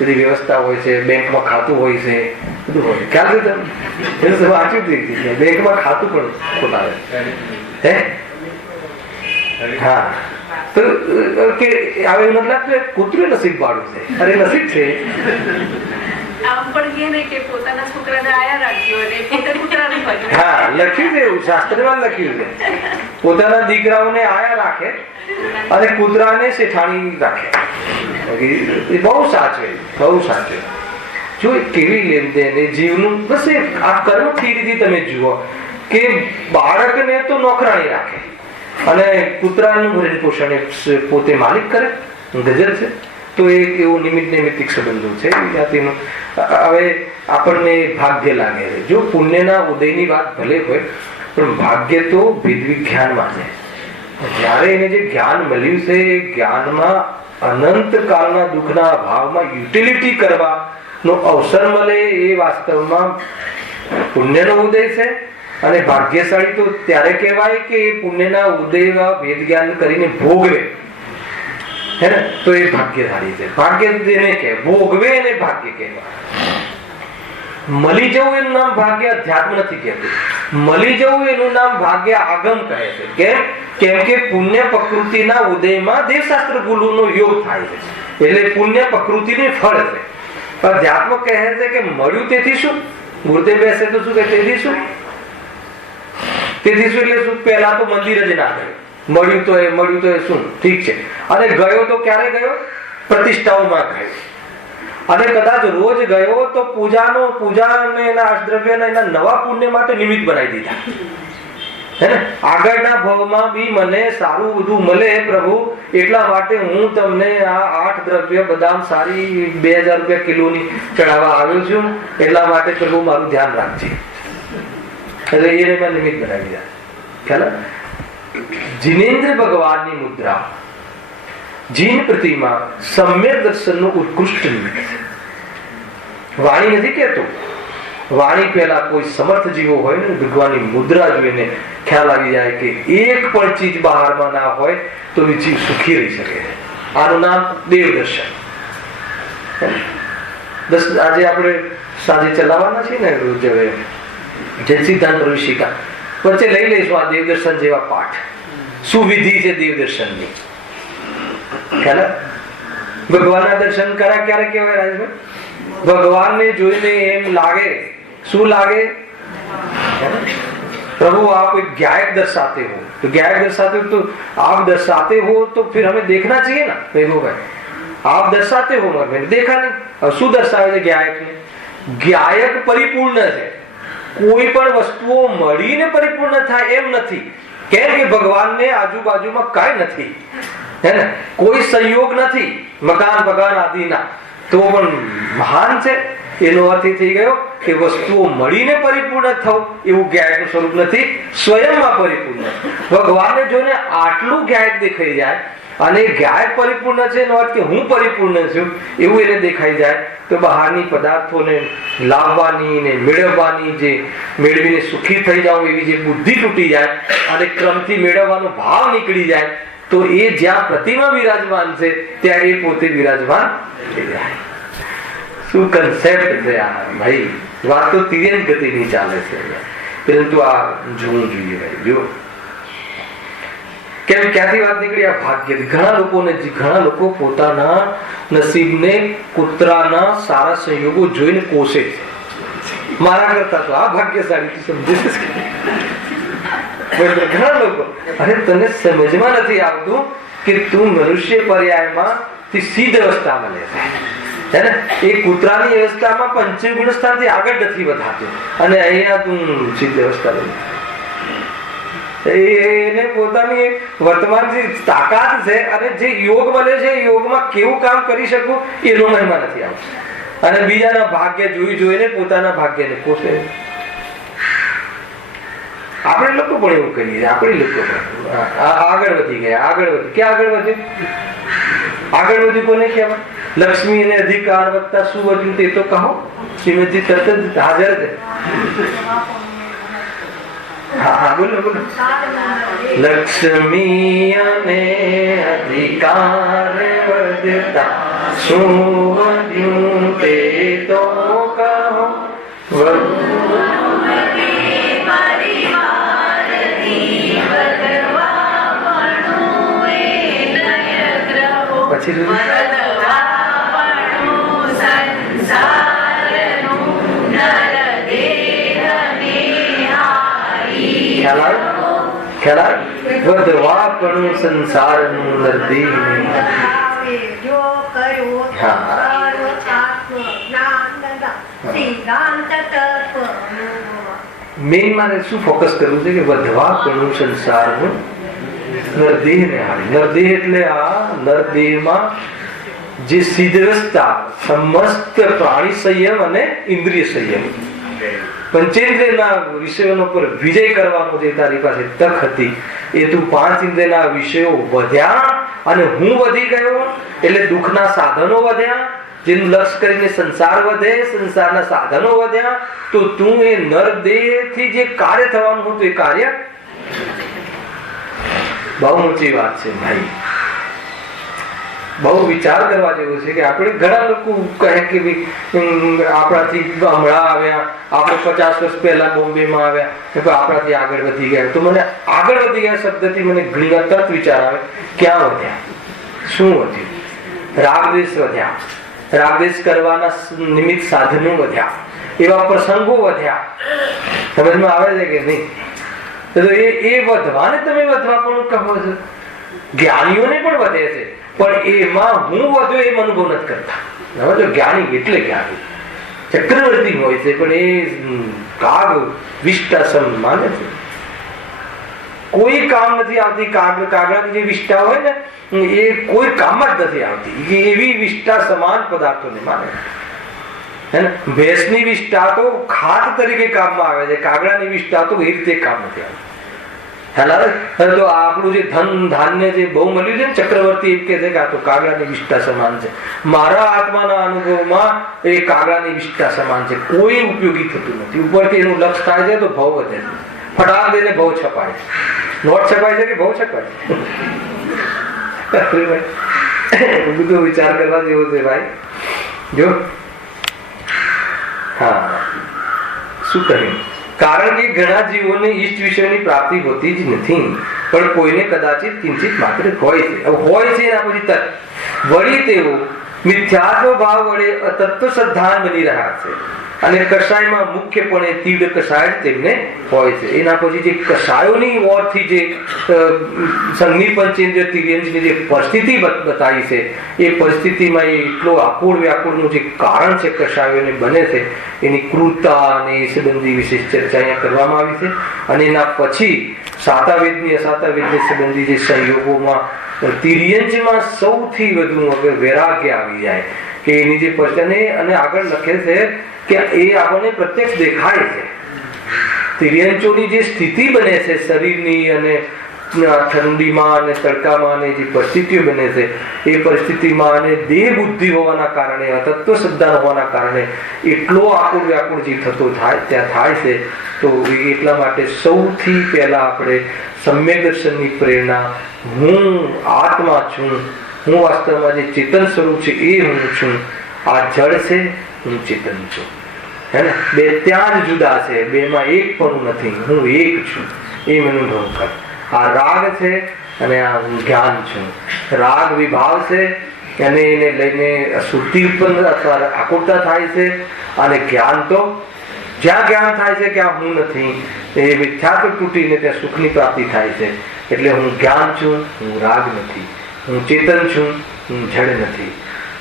બધી વ્યવસ્થા હોય છે, બેંકમાં ખાતું હોય છે, બધું હોય. ખ્યાલ છે તમે વાંચ્યું હતું? બેંકમાં ખાતું પણ ખોલાવે હે. હા તો કે હવે મતલબ કે કૂતરું નસીબ વાળું છે. અરે નસીબ છે. હા લખ્યું છે એવું, શાસ્ત્રમાં લખ્યું છે પોતાના દીકરાઓને આયા રાખે અને કૂતરાને શેઠાણી રાખે. બહુ સાચવે, બહુ સાચવે. જો કેવી લેનદેન એ જીવનું બસ આ કર્મ થીરીથી તમે જુઓ કે બાળકને તો નોકરાણી રાખે અને કૂતરાનું ભરણ પોષણ પોતે માલિક કરે. ગજર છે. તો એ એવો નિમિત્ત નૈમિત્તિક સંબંધો છે જાતિનો. હવે આપણને ભાગ્ય લાગે છે. જો પુણ્યના ઉદયની વાત ભલે હોય પણ ભાગ્ય તો વિજ્ઞાનમાં છે. જ્યારે એને જે જ્ઞાન મળ્યું છે એ જ્ઞાનમાં અનંત કાળના દુઃખના ભાવમાં યુટિલિટી કરવાનો અવસર મળે એ વાસ્તવમાં પુણ્યનો ઉદય છે. અને ભાગ્યશાળી તો ત્યારે કહેવાય કે એ પુણ્યના ઉદયમાં ભેદ જ્ઞાન કરીને ભોગવે, હે ને, તો એ ભાગ્યશાળી છે. ભાગ્ય તેને કહે, ભોગવે એને ભાગ્ય કહેવાય. મળી જવું એનું નામ ભાગ્ય અધ્યાત્મ નથી કહેતું. મળી જવું એનું નામ ભાગ્ય આગમ કહે છે. કેમ કે પુણ્ય પ્રકૃતિના ઉદયમાં દેવશાસ્ત્ર ગુરુનો યોગ થાય છે, એટલે પુણ્ય પ્રકૃતિનું ફળ છે. અધ્યાત્મ કહે છે કે મળ્યું તેથી શું? ગુરુદેવ બેસે તો શું કે તેથી શું? તેથી શું એટલે શું? પહેલા તો મંદિર જ ના ગયો, મળ્યું તો એ શું? ઠીક છે. અને ગયો તો ક્યારે ગયો? પ્રતિષ્ઠાઓમાં ગયો. અને કદાચ રોજ ગયો તો પૂજા અને એના અષ્ટદ્રવ્ય એના નવા પુણ્ય માટે નિમિત્ત બનાવી દીધા, હે ને. આગળના ભાવમાં બી મને સારું બધું મળે પ્રભુ, એટલા માટે હું તમને આ 8 દ્રવ્ય બદામ સારી 2000 રૂપિયા કિલોની ચડાવવા આવ્યો છું, એટલા માટે પ્રભુ મારું ધ્યાન રાખજે. એટલે એને મેં નિમિત્ત બનાવી દીધા. ખ્યાલ? જીનેન્દ્ર ભગવાનની મુદ્રા, જીન પ્રતિમા સમ્યક દર્શનનું ઉત્કૃષ્ટ નિમિત્ત છે. વાણી નથી કહેતો, વાણી પહેલા કોઈ સમર્થ જીવો હોય ને, ભગવાનની મુદ્રા જોઈને ખ્યાલ આવી જાય કે એક પણ ચીજ બહારમાં ના હોય તો એ જીવ સુખી રહી શકે. આનું નામ દેવ દર્શન. આજે આપણે સાંજે ચલાવવાના છીએ ને રોજ, જય સિદ્ધાંત ઋષિકા વચ્ચે લઈ લઈશું આ દેવદર્શન જેવા પાઠ. શું વિધિ છે દેવદર્શનની? ભગવાનના દર્શન કર્યા ક્યારે કહેવાય રાજભાઈ? ભગવાનને જોઈને એમ લાગે, શું લાગે? प्रभु आप एक गायक दर्शाते हो, तो गायक दर्शाते हो तो आप दर्शाते हो तो फिर हमें देखना चाहिए ना वैभव भाई. आप दर्शाते हो मगर मैंने देखा नहीं. अब શું દર્શાવે છે ગાયકને? ગાયક પરિપૂર્ણ છે. કોઈ પણ વસ્તુઓ મળીને પરિપૂર્ણ થાય એમ નથી. કેમ કે ભગવાનને આજુબાજુમાં કાંઈ નથી, હે ને, કોઈ સંયોગ નથી મકાન બગાન આદિના, તો પણ મહાન છે. એનો અર્થ એ થઈ ગયો કે વસ્તુઓ મળીને પરિપૂર્ણ થવું એવું ગાયકનું સ્વરૂપ નથી, સ્વયંમાં પરિપૂર્ણ. ભગવાનને જોઈને આટલું ગાયક દેખાઈ જાય અને ગાયક પરિપૂર્ણ છે એનો અર્થ કે હું પરિપૂર્ણ છું એવું એને દેખાઈ જાય, તો બહારની પદાર્થોને લાવવાની ને મેળવવાની, જે મેળવીને સુખી થઈ જાવ એવી જે બુદ્ધિ તૂટી જાય અને ક્રમથી મેળવવાનો ભાવ નીકળી જાય, તો એ જ્યાં પ્રતિમા વિરાજમાન છે ત્યાં એ પોતે વિરાજમાન થઈ જાય. શું કન્સેપ્ટ છે આ ભાઈ! વાત તો તિર્યક ગતિની ચાલે છે, પરંતુ આ જોવું જોઈએ ભાઈ. જો કેમ ક્યાંથી વાત નીકળી? આ ભાગ્ય. ઘણા લોકો પોતાના નસીબને કૂતરાના સારા સંયોગો જોઈને કોસે છે. મારા કરતા તો આ ભાગ્યશાળી સમજે છે. ઘણા લોકો, અરે તને સમજમાં નથી આવતું કે તું મનુષ્ય પર્યાયમાં સિદ્ધ અવસ્થા મળે છે ને, એ કૂતરાની અવસ્થામાં પંચગુણ સ્થાનથી આગળ નથી વધાતું, અને અહીંયા તું સિદ્ધ અવસ્થા લઈ. એને પોતાની વર્તમાન જે તાકાત છે અને જે યોગ મળે છે એ યોગમાં કેવું કામ કરી શકું એનો મહિમા નથી આવતો, અને બીજાના ભાગ્ય જોઈને પોતાના ભાગ્યને પોષે. આપણે લોકો પણ એવું કરીએ. આપણે લોકો આગળ વધી ગયા. ક્યાં આગળ વધી? આગળ વધી કોને કહેવાય? લક્ષ્મી અને અધિકાર વધતા શું વધ્યું તે તો કહો. શ્રીમદજી તરત જ હાજર છે. હા બોલો. લક્ષ્મી અને અધિકાર વધતા શું વધ્યું તે તો કહો. પછી ખ્યાલ વધવાપણું સંસારનું નરદેહ મેઇન મારે શું ફોકસ કરવું છે કે વધવાપણું સંસારનું નરદેહ ને હારી. નરદેહ એટલે આ નરદેહમાં જે સિદ્ધવસ્તા સમસ્ત પ્રાણી સંયમ અને ઇન્દ્રિય સંયમ, પંચેન્દ્રિયના વિષયોનો પર વિજય કરવાનો જે તારી પાસે તક હતી એ તું પાંચ ઇન્દ્રિયના વિષયો વધ્યા અને હું વધી ગયો એટલે દુઃખના સાધનો વધ્યા, જેનું લક્ષ કરીને સંસાર વધે, સંસારના સાધનો વધ્યા, તો તું એ નર દેહથી જે કાર્ય થવાનું હતું એ કાર્ય બહુ ઊંચી વાત છે ભાઈ, બહુ વિચાર કરવા જેવું છે. કે આપણે ઘણા લોકો કહે કે આપણાથી હમણાં આવ્યા, આપણે 50 વર્ષ પહેલા બોમ્બેમાં આવ્યા, આપણાથી આગળ વધી ગયા. તો મને આગળ વધી ગયા શબ્દથી મને ઘણી વાર તરત વિચાર આવે, ક્યાં વધ્યા, શું વધ્યું? રાગદ્વેષ વધ્યા, રાગદ્વેષ કરવાના નિમિત્ત સાધનો વધ્યા, એવા પ્રસંગો વધ્યા. સમજમાં આવે છે કે નહીં? તો એ વધવાને તમે વધવા પણ કહો છો. જ્ઞાનીઓને પણ વધે છે, પણ એમાં હું વધ્યો એમ અનુભવ નથી કરતા. સમજો, જ્ઞાની એટલે જ્ઞાની ચક્રવર્તી હોય છે, પણ એ કાગ વિષ્ટા માને છે. કોઈ કામ નથી આવતી. કાગડાની જે વિષ્ટા હોય ને એ કોઈ કામ જ નથી આવતી. એવી વિષ્ટા સમાન પદાર્થોને માને છે. ભેંસની વિષ્ટા તો ખાત તરીકે કામમાં આવે છે, કાગડાની વિષ્ટા તો એ રીતે કામ નથી આવતી. તો આપણું જે ધન ધાન્ય જે બહુ મળ્યું છે ને, ચક્રવર્તી એમ કે છે કે આ તો કાગડાની વિષ્ટા સમાન છે. મારા આત્માના અનુભવમાં એ કાગડાની વિષ્ટા સમાન છે, કોઈ ઉપયોગી થતું નથી. ઉપરથી એનું લક્ષ થાય છે તો ભાવ વધે છે, ફટાક દઈને ભાવ છપાય છે. નોટ છપાય છે કે ભાવ છપાય છે? બધું વિચાર કરવા જેવો છે ભાઈ. જો હા, શું કહ્યું? કારણ કે ઘણા જીવોને ઈષ્ટ વિષયની પ્રાપ્તિ હોતી જ નથી, પણ કોઈને કદાચિત કિંચિત માત્ર હોય છે. એના પછી તત્વ વળી તેઓ મિથ્યાત્વ ભાવ વડે અતત્વ શ્રદ્ધાન બની રહ્યા છે, અને કષાયમાં મુખ્યપણે તીવ્ર કષાય તેમને હોય છે. એના પછી જે કષાયોની ઓરથી જે સંગની પંચેન્દ્રિય તિર્યંજની જે પરિસ્થિતિ બતાવી છે, એ પરિસ્થિતિમાં એ એટલો આકુળ વ્યાકુળનું જે કારણ છે કષાયોને બને છે, એની ક્રૂરતા અને એ સંબંધી વિશેષ ચર્ચા અહીંયા કરવામાં આવી છે. અને એના પછી સાતાવેદની અસાતાવેદની સંબંધી જે સંયોગોમાં તિર્યંજમાં સૌથી વધુ અગર વૈરાગ્ય આવી જાય કે એની જે પર્ચને, અને આગળ લખે છે કે એ આપણને પ્રત્યક્ષ દેખાય છે. તિર્યંચોની જે સ્થિતિ બને છે શરીરની, અને ઠંડીમાં અને તડકામાં જે પરિસ્થિતિઓ બને છે, એ પરિસ્થિતિમાં અને દેહ બુદ્ધિ હોવાના કારણે, તત્વ શ્રદ્ધા હોવાના કારણે એટલો આકુળ વ્યાકુળ જે થતો થાય ત્યાં થાય છે. તો એટલા માટે સૌથી પહેલા આપણે સમ્યક દર્શનની પ્રેરણા, હું આત્મા છું, હું વાસ્તવમાં જે ચેતન સ્વરૂપ છે એ હું છું, આ જળ છે, હું ચેતન છું. હે ને? બે ત્યાં જ જુદા છે, બેમાં એક પણ નથી, હું એક છું. એ અનુભવ કર. આ રાગ છે અને આ જ્ઞાન છું. રાગ વિભાવ છે, અને એને લઈને અશુદ્ધિ ઉત્પન્ન અથવા આકુરતા થાય છે. અને જ્ઞાન તો જ્યાં જ્ઞાન થાય છે કે આ હું નથી, એ મિથ્યાત્વ તૂટીને ત્યાં સુખની પ્રાપ્તિ થાય છે. એટલે હું જ્ઞાન છું, હું રાગ નથી, હું ચેતન છું, હું જડ નથી.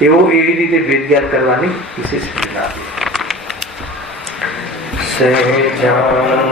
એવો એવી રીતે ભેદ જ્ઞાન કરવાની વિશેષ પ્રેરણા આપી. સહેજાન